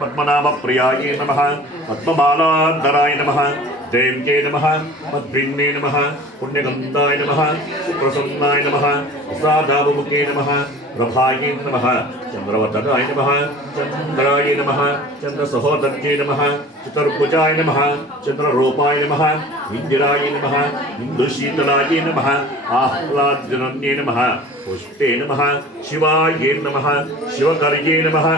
पद्मनाभप्रियाय नमः पद्ममालाधराय नमः देव्ये नमः मद्भिन्ने नमः पुण्यगन्धाय नमः सुप्रसन्नाय नमः प्रसादावमुखे नमः प्रभाये नमः चंद्रवदनाय नमः चंद्राय नमः चंद्रसहोदर्ये नमः चतुर्भुजाय नमः चंद्ररूपाय नमः इंदिराय नमः इंदुशीतलाय नमः आह्लादजनन्ये नमः पुष्टे नमः शिवाय नमः शिवकर्ये नमः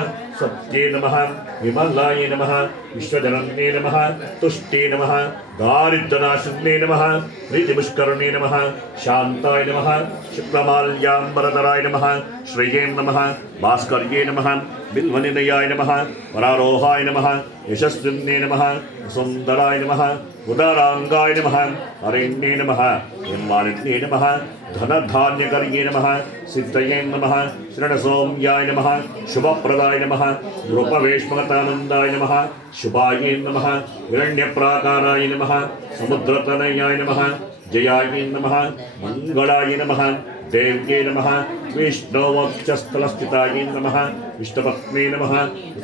सत्ये नमः विमलाय नमः विश्वजनन्ये नमः तुष्टे नमः दारिद्र्यनाशिन्ये नमः प्रीतिपुष्करणे नमः शान्ताय नमः शुक्लमाल्याम्बरधराय नमः श्रेये नमः भास्कर्ये नमः बिल्वनिलयाय नमः वरारोहाय नमः यशस्विन्ये नमः सुन्दराय नमः उदारांगाय नमः अरण्ये नमः निर्मालिन्ये नमः धनधान्यकर्ये नमः सिद्धये नमः शरणसौम्याय नमः शुभप्रदाय नमः रूपवेश्मगतानन्दाय नमः शुभाय नमः हिरण्यप्राकाराय नमः समुद्रतनयाय नमः जयाय नमः मंगलाय नमः देव्ये नमः विष्णुवक्षस्थलस्थिताय नमः विष्णुपत्नी नमः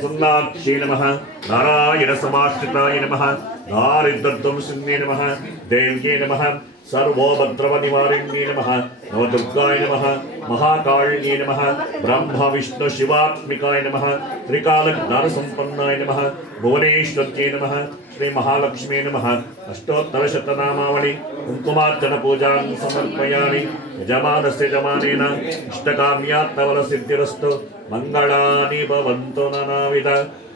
सुन्नाक्षी नमः नारायणसमाश्रिताय नमः दारिद्र्यध्वंसिन्ये नमः देव्ये नमः सर्वोपद्रवनिवारिण्ये नमः नवदुर्गाय नमः महाकालिन्ये नमः ब्रह्म विष्णु शिवात्मिकाय नमः त्रिकालज्ञानसम्पन्नाय नमः भुवनेश्वर्ये नमः श्री महालक्ष्मी नमः अष्टोत्तरशतनामावळि कुङ्कुमार्चनपूजां समर्पयामि यजमानस्य यजमानेन इष्टकाम्यात्तवरसिद्धिरस्तु मङ्गलानि भवन्तु नानाविध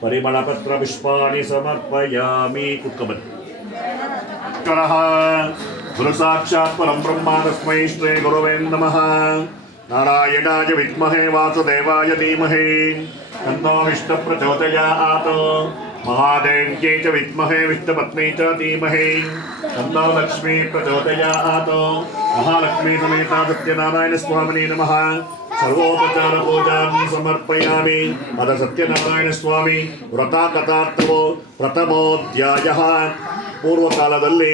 परिमलपत्रपुष्पाणि समर्पयामि कुक्कमन् गुरु साक्षात् परं ब्रह्म तस्मै श्री गुरवे नमः नारायणाय विद्महे वासुदेवाय धीमहि तन्नो विष्णुः प्रचोदयात् महादेव्यै च विद्महे विष्णुपत्नी च धीमहि तन्नो लक्ष्मी प्रचोदयात् महालक्ष्मी समेता सत्यनारायण स्वामिने नमः सर्वोपचार पूजां समर्पयामि अथ सत्यनारायण स्वामी व्रतकथार्थो प्रथमोऽध्यायः पूर्वकालದಲ್ಲಿ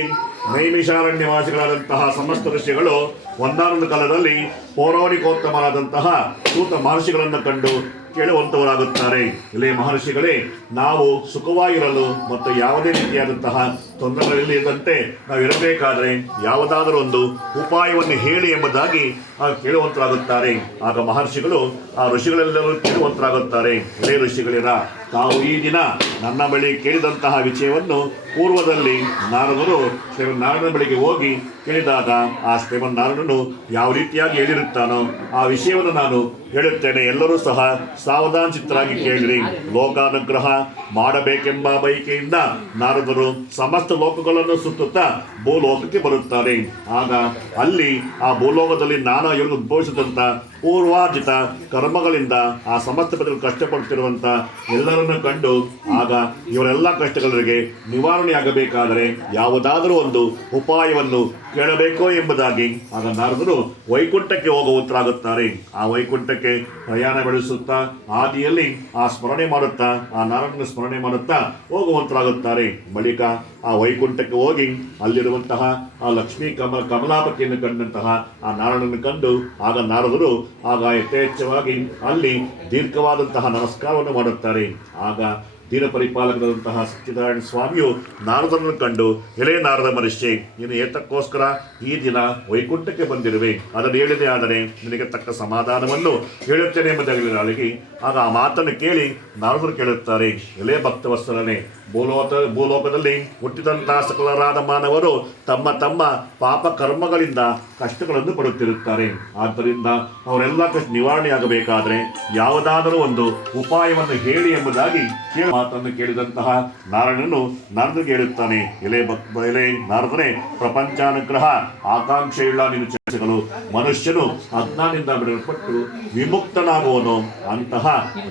ನೈಮಿಷಾರಣ್ಯವಾಸಿಗಳಾದಂತಹ ಸಮಸ್ತ ಋಷಿಗಳು ಒಂದಾನೊಂದು ಕಾಲದಲ್ಲಿ ಪೌರಾಣಿಕೋತ್ತಮರಾದಂತಹ ಸೂತ ಮಹರ್ಷಿಗಳನ್ನು ಕಂಡು ಕೇಳುವಂತವರಾಗುತ್ತಾರೆ. ಇಲ್ಲಿ ಮಹರ್ಷಿಗಳೇ, ನಾವು ಸುಖವಾಗಿರಲು ಮತ್ತು ಯಾವುದೇ ರೀತಿಯಾದಂತಹ ತೊಂದರೆಗಳಿಲ್ಲದಂತೆ ನಾವು ಇರಬೇಕಾದ್ರೆ ಯಾವುದಾದರೂ ಒಂದು ಉಪಾಯವನ್ನು ಹೇಳಿ ಎಂಬುದಾಗಿ ಕೇಳುವಂತರಾಗುತ್ತಾರೆ. ಆಗ ಮಹರ್ಷಿಗಳು ಆ ಋಷಿಗಳೆಲ್ಲರೂ ಕೇಳುವಂತರಾಗುತ್ತಾರೆ. ಇದೇ ಋಷಿಗಳಿರ, ತಾವು ಈ ದಿನ ನನ್ನ ಬಳಿ ಕೇಳಿದಂತಹ ವಿಷಯವನ್ನು ಪೂರ್ವದಲ್ಲಿ ನಾರದರು ಶ್ರೀಮನ್ನಾರಾಯಣನ ಬಳಿಗೆ ಹೋಗಿ ಕೇಳಿದಾಗ ಆ ಶ್ರೀಮನ್ನಾರಾಯಣನು ಯಾವ ರೀತಿಯಾಗಿ ಹೇಳಿರುತ್ತಾನೋ ಆ ವಿಷಯವನ್ನು ನಾನು ಹೇಳುತ್ತೇನೆ. ಎಲ್ಲರೂ ಸಹ ಸಾವಧಾನಚಿತ್ತರಾಗಿ ಕೇಳಿರಿ. ಲೋಕಾನುಗ್ರಹ ಮಾಡಬೇಕೆಂಬ ಬಯಕೆಯಿಂದ ನಾರದರು ಸಮಸ್ತ ಲೋಕಗಳನ್ನು ಸುತ್ತುತ್ತಾ ಭೂಲೋಕಕ್ಕೆ ಬರುತ್ತಾರೆ. ಆಗ ಅಲ್ಲಿ ಆ ಭೂಲೋಕದಲ್ಲಿ ನಾನಾ ಇವರು ಉದ್ಭವಿಸಿದಂಥ ಪೂರ್ವಾರ್ಜಿತ ಕರ್ಮಗಳಿಂದ ಆ ಸಮಸ್ತ ಪ್ರಜೆಗಳು ಕಷ್ಟಪಡುತ್ತಿರುವಂಥ ಎಲ್ಲರನ್ನು ಕಂಡು ಆಗ ಇವರೆಲ್ಲ ಕಷ್ಟಗಳಿಗೆ ನಿವಾರಣೆಯಾಗಬೇಕಾದರೆ ಯಾವುದಾದರೂ ಒಂದು ಉಪಾಯವನ್ನು ಕೇಳಬೇಕೋ ಎಂಬುದಾಗಿ ಆಗ ನಾರದರು ವೈಕುಂಠಕ್ಕೆ ಹೋಗುವಂತರಾಗುತ್ತಾರೆ. ಆ ವೈಕುಂಠಕ್ಕೆ ಪ್ರಯಾಣ ಬೆಳೆಸುತ್ತಾ ಆದಿಯಲ್ಲಿ ಆ ಸ್ಮರಣೆ ಮಾಡುತ್ತಾ ಆ ನಾರಾಯಣನ ಸ್ಮರಣೆ ಮಾಡುತ್ತಾ ಹೋಗುವಂತರಾಗುತ್ತಾರೆ. ಬಳಿಕ ಆ ವೈಕುಂಠಕ್ಕೆ ಹೋಗಿ ಅಲ್ಲಿರುವಂತಹ ಆ ಲಕ್ಷ್ಮೀ ಕಮಲಾಪತಿಯನ್ನು ಕಂಡಂತಹ ಆ ನಾರಾಯಣನ ಕಂಡು ಆಗ ನಾರದರು ಆಗ ಯಥೇಚ್ಛವಾಗಿ ಅಲ್ಲಿ ದೀರ್ಘವಾದಂತಹ ನಮಸ್ಕಾರವನ್ನು ಮಾಡುತ್ತಾರೆ. ಆಗ ದೀನ ಪರಿಪಾಲಕರಾದಂತಹ ಸತ್ಯನಾರಾಯಣ ಸ್ವಾಮಿಯು ನಾರದರನ್ನು ಕಂಡು, ಎಲೆ ನಾರದ ಮಹರ್ಷಿ, ನೀನು ಏತಕ್ಕೋಸ್ಕರ ಈ ದಿನ ವೈಕುಂಠಕ್ಕೆ ಬಂದಿರುವೆ? ಅದನ್ನು ಹೇಳಿದೆ ಆದರೆ ನಿನಗೆ ತಕ್ಕ ಸಮಾಧಾನವನ್ನು ಹೇಳುತ್ತೇನೆ ಎಂಬುದಾಗಿ ಆಗ ಆ ಮಾತನ್ನು ಕೇಳಿ ನಾರದರು ಕೇಳುತ್ತಾರೆ, ಎಲೆ ಭಕ್ತವತ್ಸಲನೆ, ಭೂಲೋಕದಲ್ಲಿ ಹುಟ್ಟಿದಂತಹ ಸಕಲರಾದ ಮಾನವರು ತಮ್ಮ ತಮ್ಮ ಪಾಪ ಕರ್ಮಗಳಿಂದ ಕಷ್ಟಗಳನ್ನು ಪಡುತ್ತಿರುತ್ತಾರೆ. ಆದ್ದರಿಂದ ಅವರೆಲ್ಲ ಕಷ್ಟ ನಿವಾರಣೆಯಾಗಬೇಕಾದರೆ ಯಾವುದಾದರೂ ಒಂದು ಉಪಾಯವನ್ನು ಹೇಳಿ ಎಂಬುದಾಗಿ ಮಾತನ್ನು ಕೇಳಿದಂತಹ ನಾರಾಯಣನು ನಾರದರಿಗೆ ಹೇಳುತ್ತಾನೆ, ಎಲೆ ನಾರದನೇ, ಪ್ರಪಂಚಾನುಗ್ರಹ ಆಕಾಂಕ್ಷೆಯುಳ್ಳ ನೀನು ಚರ್ಚೆಗಳು ಮನುಷ್ಯನು ಅಜ್ಞಾನದಿಂದ ಬಿಡಲ್ಪಟ್ಟು ವಿಮುಕ್ತನಾಗುವನು. ಅಂತಹ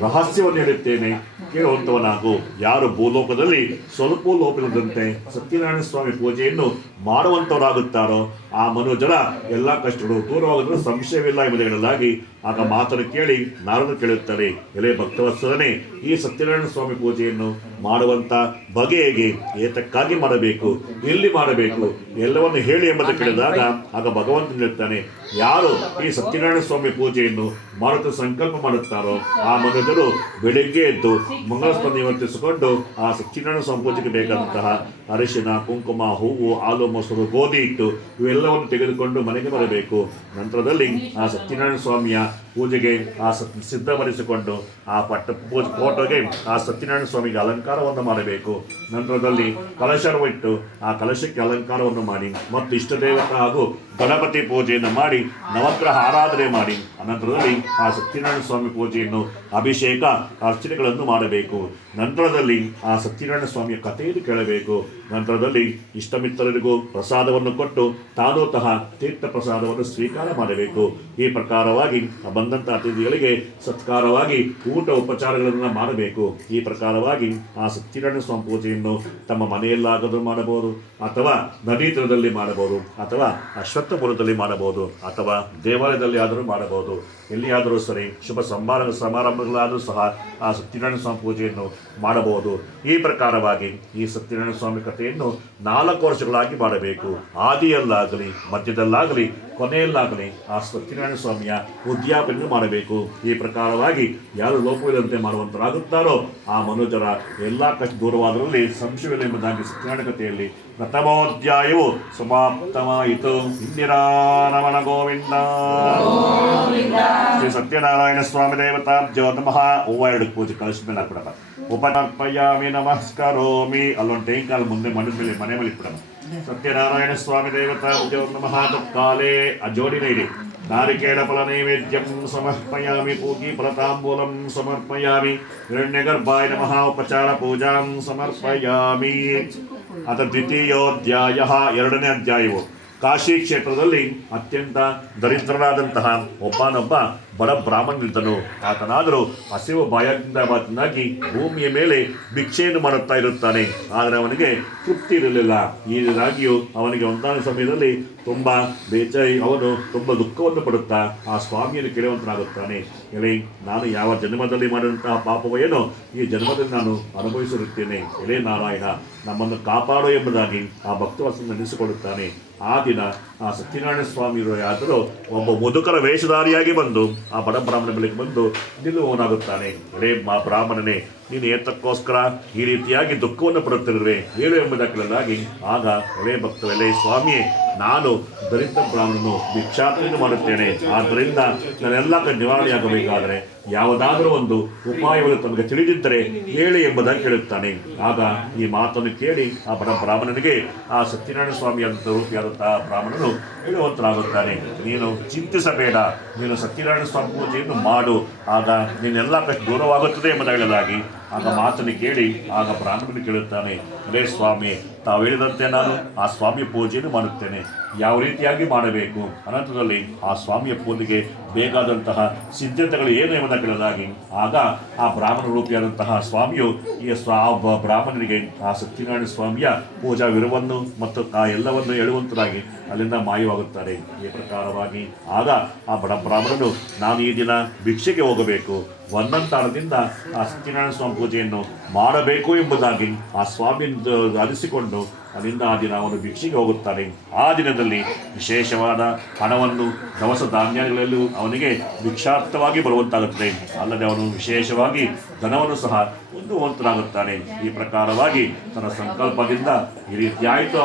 ರಹಸ್ಯವನ್ನು ಹೇಳುತ್ತೇನೆ, ಕೇಳುವಂತವನಾಗು. ಯಾರು ಭೂಲೋಕದಲ್ಲಿ ಸ್ವಲ್ಪ ಲೋಪದಂತೆ ಸತ್ಯನಾರಾಯಣ ಸ್ವಾಮಿ ಪೂಜೆಯನ್ನು ಮಾಡುವಂತವರಾಗುತ್ತಾರೋ ಆ ಮನುಜರ ಎಲ್ಲ ಕಷ್ಟಗಳು ದೂರವಾಗಲು ಸಂಶಯವಿಲ್ಲ ಎಂಬುದು ಹೇಳಲಾಗಿ ಆಗ ಮಾತನ್ನು ಕೇಳಿ ನಾರದರು ಕೇಳುತ್ತಾರೆ, ಎಲೆ ಭಕ್ತವತ್ಸಲನೆ, ಈ ಸತ್ಯನಾರಾಯಣ ಸ್ವಾಮಿ ಪೂಜೆಯನ್ನು ಮಾಡುವಂಥ ಬಗೆ ಹೇಗೆ, ಏತಕ್ಕಾಗಿ ಮಾಡಬೇಕು, ಎಲ್ಲಿ ಮಾಡಬೇಕು ಎಲ್ಲವನ್ನು ಹೇಳಿ ಎಂಬುದು ಕೇಳಿದಾಗ ಆಗ ಭಗವಂತನು ಹೇಳ್ತಾನೆ, ಯಾರು ಈ ಸತ್ಯನಾರಾಯಣ ಸ್ವಾಮಿ ಪೂಜೆಯನ್ನು ಮಾಡುತ್ತ ಸಂಕಲ್ಪ ಮಾಡುತ್ತಾರೋ ಆ ಮನುಜರು ಬೆಳಿಗ್ಗೆ ಎದ್ದು ಮಂಗಳ ಸ್ಮರಣೆ ವರ್ತಿಸಿಕೊಂಡು ಆ ಸತ್ಯನಾರಾಯಣ ಸ್ವಾಮಿ ಪೂಜೆಗೆ ಬೇಕಾದಂತಹ ಅರಿಶಿನ, ಕುಂಕುಮ, ಹೂವು, ಹಾಲು, ಮೊಸರು, ಗೋಧಿ ಹಿಟ್ಟು ಇವೆಲ್ಲವನ್ನು ತೆಗೆದುಕೊಂಡು ಮನೆಗೆ ಬರಬೇಕು. ನಂತರದಲ್ಲಿ ಆ ಸತ್ಯನಾರಾಯಣ ಸ್ವಾಮಿಯ ಪೂಜೆಗೆ ಸಿದ್ಧಪಡಿಸಿಕೊಂಡು ಆ ಫೋಟೋಗೆ ಆ ಸತ್ಯನಾರಾಯಣ ಸ್ವಾಮಿಗೆ ಅಲಂಕಾರವನ್ನು ಮಾಡಬೇಕು. ನಂತರದಲ್ಲಿ ಕಲಶವಿಟ್ಟು ಆ ಕಲಶಕ್ಕೆ ಅಲಂಕಾರವನ್ನು ಮಾಡಿ ಮತ್ತು ಇಷ್ಟ ದೇವತ ಹಾಗೂ ಗಣಪತಿ ಪೂಜೆಯನ್ನು ಮಾಡಿ ನವಗ್ರಹ ಆರಾಧನೆ ಮಾಡಿ ಅನಂತರದಲ್ಲಿ ಆ ಸತ್ಯನಾರಾಯಣ ಸ್ವಾಮಿ ಪೂಜೆಯನ್ನು ಅಭಿಷೇಕ ಅರ್ಚನೆಗಳನ್ನು ಮಾಡಬೇಕು. ನಂತರದಲ್ಲಿ ಆ ಸತ್ಯನಾರಾಯಣ ಸ್ವಾಮಿಯ ಕಥೆಯನ್ನು ಕೇಳಬೇಕು. ನಂತರದಲ್ಲಿ ಇಷ್ಟಮಿತ್ರರಿಗೂ ಪ್ರಸಾದವನ್ನು ಕೊಟ್ಟು ತಾನೂ ತಹ ತೀರ್ಥ ಪ್ರಸಾದವನ್ನು ಸ್ವೀಕಾರ ಮಾಡಬೇಕು. ಈ ಪ್ರಕಾರವಾಗಿ ಬಂದಂಥ ಅತಿಥಿಗಳಿಗೆ ಸತ್ಕಾರವಾಗಿ ಊಟ ಉಪಚಾರಗಳನ್ನು ಮಾಡಬೇಕು. ಈ ಪ್ರಕಾರವಾಗಿ ಆ ಸತ್ಯನಾರಾಯಣ ಸ್ವಾಮಿ ಪೂಜೆಯನ್ನು ತಮ್ಮ ಮನೆಯಲ್ಲಾದರೂ ಮಾಡಬಹುದು, ಅಥವಾ ನದಿ ತೀರದಲ್ಲಿ ಮಾಡಬಹುದು, ಅಥವಾ ಅಶ್ವತ್ಥಪುರದಲ್ಲಿ ಮಾಡಬಹುದು, ಅಥವಾ ದೇವಾಲಯದಲ್ಲಿ ಆದರೂ ಮಾಡಬಹುದು. ಎಲ್ಲಿಯಾದರೂ ಸರಿ ಶುಭ ಸಮಾರಂಭಗಳಾದರೂ ಸಹ ಆ ಸತ್ಯನಾರಾಯಣ ಸ್ವಾಮಿ ಪೂಜೆಯನ್ನು ಮಾಡಬಹುದು. ಈ ಪ್ರಕಾರವಾಗಿ ಈ ಸತ್ಯನಾರಾಯಣ ಸ್ವಾಮಿ ಕಥೆಯನ್ನು 4 ವರ್ಷಗಳಾಗಿ ಮಾಡಬೇಕು. ಆದಿಯಲ್ಲಾಗಲಿ, ಮಧ್ಯದಲ್ಲಾಗಲಿ, ಕೊನೆಯಲ್ಲಾಗಲಿ ಆ ಸತ್ಯನಾರಾಯಣ ಸ್ವಾಮಿಯ ಉದ್ಯಾಪನೆಯನ್ನು ಮಾಡಬೇಕು. ಈ ಪ್ರಕಾರವಾಗಿ ಯಾರು ಲೋಪವಿಲ್ಲದಂತೆ ಮಾಡುವಂತರಾಗುತ್ತಾರೋ ಆ ಮನುಜರ ಎಲ್ಲ ಕಷ್ಟ ದೂರವಾದರಲ್ಲಿ ಸಂಶಯವಿಲ್ಲ ಎಂಬುದಾಗಿ ಸತ್ಯನಾರಾಯಣ ಕಥೆಯಲ್ಲಿ ಪ್ರಥಮೋಧ್ಯಾಯವು ಸಮಾಪ್ತವಾಯಿತು. ಇಂದಿರಾ ರಮಣ ಗೋವಿಂದ. ಶ್ರೀ ಸತ್ಯನಾರಾಯಣ ಸ್ವಾಮಿ ದೇವತಾಬ್ಜೋ ನಮಃ. ಹೂವ 2 ಪೂಜೆ ಕಳಿಸಿದ ಮೇಲೆ ಹಾಕ್ಬಿಡಪ್ಪ. ಉಪನರ್ಪಯಾಮಿ ನಮಸ್ಕರೋಮಿ. ಅಲ್ಲೊಂದು ಟೇಂಕಾಲ್ ಮುಂದೆ ಮನೆ ಮೇಲೆ ಇಟ್ಬಿಡಮ್ಮ. ಸತ್ಯನಾರಾಯಣ ಸ್ವಾಮಿ ದೇವತಾಬ್ಜೋ ನಮಃ. ಕಾಲೇ ಆ ಜೋಡಿನೇ ಇದೆ. ನಾರಿಕೇಳ ಫಲ ನೈವೇದ್ಯಂ ಸಮರ್ಪಯಾಮಿ. ಪೂಗಿ ಫಲತಾಂಬೂಲಂ ಸಮರ್ಪಯಾಮಿ. ಹಿರಣ್ಯಗರ್ಭಾಯ ನಮಃ. ಉಪಚಾರ ಪೂಜಾಂ ಸಮರ್ಪಯಾಮಿ. ಅಥ ದ್ವಿತೀಯೋಧ್ಯಾಯ 2ನೇ ಅಧ್ಯಾಯವು ಕಾಶಿ ಕ್ಷೇತ್ರದಲ್ಲಿ ಅತ್ಯಂತ ದರಿದ್ರನಾದಂತಹ ಒಬ್ಬನೊಬ್ಬ ಬಡ ಬ್ರಾಹ್ಮಣನಿದ್ದನು. ಆತನಾದರೂ ಹಸಿವು ಬಾಯಾಗಿ ಭೂಮಿಯ ಮೇಲೆ ಭಿಕ್ಷೆಯನ್ನು ಮಾಡುತ್ತಾ ಇರುತ್ತಾನೆ. ಆದರೆ ಅವನಿಗೆ ತೃಪ್ತಿ ಇರಲಿಲ್ಲ. ಹೀಗಾಗಿಯೂ ಅವನಿಗೆ ಒಂದಾದ ಸಮಯದಲ್ಲಿ ತುಂಬ ಅವನು ತುಂಬ ದುಃಖವನ್ನು ಪಡುತ್ತಾ ಆ ಸ್ವಾಮಿಯನ್ನು ಕೇಳುವಂತನಾಗುತ್ತಾನೆ. ಎಲೆ, ನಾನು ಯಾವ ಜನ್ಮದಲ್ಲಿ ಮಾಡಿದಂತಹ ಪಾಪವೇನೋ ಈ ಜನ್ಮದಲ್ಲಿ ನಾನು ಅನುಭವಿಸಿರುತ್ತೇನೆ. ಎಲೆ ನಾರಾಯಣ, ನಮ್ಮನ್ನು ಕಾಪಾಡು ಎಂಬುದಾಗಿ ಆ ಭಕ್ತವಸ್ತನ್ನು ನೆನೆಸಿಕೊಳ್ಳುತ್ತಾನೆ. ಆ ದಿನ ಆ ಸತ್ಯನಾರಾಯಣ ಸ್ವಾಮಿ ಆದರೂ ಒಬ್ಬ ಮುದುಕರ ವೇಷಧಾರಿಯಾಗಿ ಬಂದು ಆ ಬಡ ಬ್ರಾಹ್ಮಣ ಬಳಿಗೆ ಬಂದು ನಿಲ್ಲುವವನಾಗುತ್ತಾನೆ. ಎಲೆ ಬ್ರಾಹ್ಮಣನೇ, ನೀನು ಏತಕ್ಕೋಸ್ಕರ ಈ ರೀತಿಯಾಗಿ ದುಃಖವನ್ನು ಪಡುತ್ತಿರುವೆ ಹೇಳು ಎಂಬುದಕ್ಕಾಗಿ ಆಗ ಎಲೆ ಭಕ್ತ, ಎಲೆ ಸ್ವಾಮಿಯೇ, ನಾನು ದರಿದ್ರ ಬ್ರಾಹ್ಮಣನು ಭಿಕ್ಷಾಟನೆಯನ್ನು ಮಾಡುತ್ತೇನೆ. ಆದ್ದರಿಂದ ನನ್ನೆಲ್ಲ ನಿವಾರಣೆಯಾಗಬೇಕಾದರೆ ಯಾವುದಾದರೂ ಒಂದು ಉಪಾಯವನ್ನು ತನಗೆ ತಿಳಿದಿದ್ದರೆ ಹೇಳಿ ಎಂಬುದಾಗಿ ಕೇಳುತ್ತಾನೆ. ಆಗ ಈ ಮಾತನ್ನು ಕೇಳಿ ಆ ಬಡ ಬ್ರಾಹ್ಮಣನಿಗೆ ಆ ಸತ್ಯನಾರಾಯಣ ಸ್ವಾಮಿಯಾದಂಥ ರೂಪಿಯಾದಂತಹ ಬ್ರಾಹ್ಮಣನು ಹೇಳುವಂತರಾಗುತ್ತಾನೆ, ನೀನು ಚಿಂತಿಸಬೇಡ, ನೀನು ಸತ್ಯನಾರಾಯಣ ಸ್ವಾಮಿ ಪೂಜೆಯನ್ನು ಮಾಡು, ಆಗ ನಿನ್ನೆಲ್ಲ ಕಷ್ಟ ದೂರವಾಗುತ್ತದೆ ಎಂಬುದಾಗಿ ಆಗ ಮಾತನ್ನು ಕೇಳಿ ಆಗ ಬ್ರಾಹ್ಮಣನು ಕೇಳುತ್ತಾನೆ, ಅದೇ ಸ್ವಾಮಿ, ತಾವು ಹೇಳಿದಂತೆ ನಾನು ಆ ಸ್ವಾಮಿಯ ಪೂಜೆಯನ್ನು ಮಾಡುತ್ತೇನೆ. ಯಾವ ರೀತಿಯಾಗಿ ಮಾಡಬೇಕು, ಅನಂತರದಲ್ಲಿ ಆ ಸ್ವಾಮಿಯ ಪೂಜೆಗೆ ಬೇಕಾದಂತಹ ಸಿದ್ಧತೆಗಳು ಏನು ಎಂಬುದನ್ನು ಕೇಳಿದಾಗಿ ಆಗ ಆ ಬ್ರಾಹ್ಮಣ ರೂಪಿಯಾದಂತಹ ಸ್ವಾಮಿಯು ಈ ಬ್ರಾಹ್ಮಣನಿಗೆ ಆ ಸತ್ಯನಾರಾಯಣ ಸ್ವಾಮಿಯ ಪೂಜಾ ವಿರವನ್ನು ಮತ್ತು ಆ ಎಲ್ಲವನ್ನು ಹೇಳುವಂತರಾಗಿ ಅಲ್ಲಿಂದ ಮಾಯವಾಗುತ್ತಾರೆ. ಈ ಪ್ರಕಾರವಾಗಿ ಆಗ ಆ ಬಡ ಬ್ರಾಹ್ಮಣನು, ನಾನು ಈ ದಿನ ಭಿಕ್ಷೆಗೆ ಹೋಗಬೇಕು, ಒಂದಂತಾಳದಿಂದ ಆ ಸತ್ಯನಾರಾಯಣ ಸ್ವಾಮಿ ಪೂಜೆಯನ್ನು ಮಾಡಬೇಕು ಎಂಬುದಾಗಿ ಆ ಸ್ವಾಮಿಯನ್ನು ಅರಿಸಿಕೊಂಡು ಅಲ್ಲಿಂದ ಆ ದಿನ ಅವನು ಭಿಕ್ಷೆಗೆ ಹೋಗುತ್ತಾನೆ. ಆ ದಿನದಲ್ಲಿ ವಿಶೇಷವಾದ ಹಣವನ್ನು ದವಸ ಧಾನ್ಯಗಳಲ್ಲೂ ಅವನಿಗೆ ಭಿಕ್ಷಾರ್ಥವಾಗಿ ಬರುವಂತಾಗುತ್ತದೆ. ಅಲ್ಲದೆ ಅವನು ವಿಶೇಷವಾಗಿ ಧನವನ್ನು ಸಹ ಹೊಂದುವಂತನಾಗುತ್ತಾನೆ. ಈ ಪ್ರಕಾರವಾಗಿ ತನ್ನ ಸಂಕಲ್ಪದಿಂದ ಈ ರೀತಿಯಾಯಿತು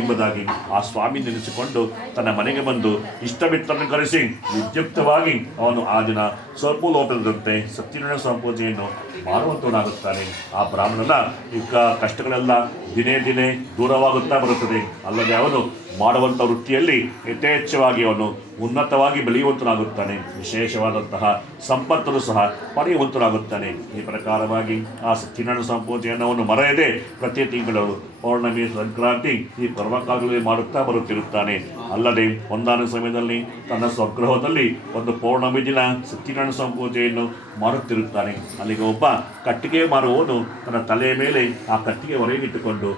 ಎಂಬುದಾಗಿ ಆ ಸ್ವಾಮಿ ನೆನೆಸಿಕೊಂಡು ತನ್ನ ಮನೆಗೆ ಬಂದು ಇಷ್ಟಮಿತ್ರನ್ನು ಕರೆಸಿ ವಿದ್ಯುಕ್ತವಾಗಿ ಅವನು ಆ ದಿನ ಸ್ವಲ್ಪ ಲೋಟದಂತೆ ಸತ್ಯನಾರಾಯಣ ಸ್ವಾಮಿ ಪೂಜೆಯನ್ನು ಮಾಡುವಂತವನಾಗುತ್ತಾನೆ. ಆ ಬ್ರಾಹ್ಮಣನ ಈ ಕಷ್ಟಗಳೆಲ್ಲ ದಿನೇ ದಿನೇ ದೂರವಾಗುತ್ತಾ ಬರುತ್ತದೆ. ಅಲ್ಲದೆ ಅವನು ಮಾಡುವಂಥ ವೃತ್ತಿಯಲ್ಲಿ ಯಥೇಚ್ಛವಾಗಿ ಅವನು ಉನ್ನತವಾಗಿ ಬೆಳೆಯುವಂತನಾಗುತ್ತಾನೆ. ವಿಶೇಷವಾದಂತಹ ಸಂಪತ್ತನ್ನು ಸಹ ಪಡೆಯುವಂತನಾಗುತ್ತಾನೆ. ಈ ಪ್ರಕಾರವಾಗಿ ಆ ಸತ್ಯನಾರಾಯಣ ಸ್ವಾಮಿ ಪೂಜೆಯನ್ನು ಅವನು ಮರೆಯದೆ ಪ್ರತಿ ತಿಂಗಳು ಪೌರ್ಣಮಿ, ಸಂಕ್ರಾಂತಿ ಈ ಪರ್ವಕಾಲಗಳಲ್ಲಿ ಮಾಡುತ್ತಾ ಬರುತ್ತಿರುತ್ತಾನೆ. ಅಲ್ಲದೆ ಒಂದಾನ ಸಮಯದಲ್ಲಿ ತನ್ನ ಸ್ವಗೃಹದಲ್ಲಿ ಒಂದು ಪೌರ್ಣಮಿ ದಿನ ಸತ್ಯನಾರಾಯಣ ಸ್ವಾಮಿ ಪೂಜೆಯನ್ನು ಮಾಡುತ್ತಿರುತ್ತಾನೆ. ಅಲ್ಲಿಗೆ ಒಬ್ಬ ಕಟ್ಟಿಗೆ ಮಾರುವವನು ತನ್ನ ತಲೆಯ ಮೇಲೆ ಆ ಕಟ್ಟಿಗೆ ಹೊರಗಿಟ್ಟುಕೊಂಡು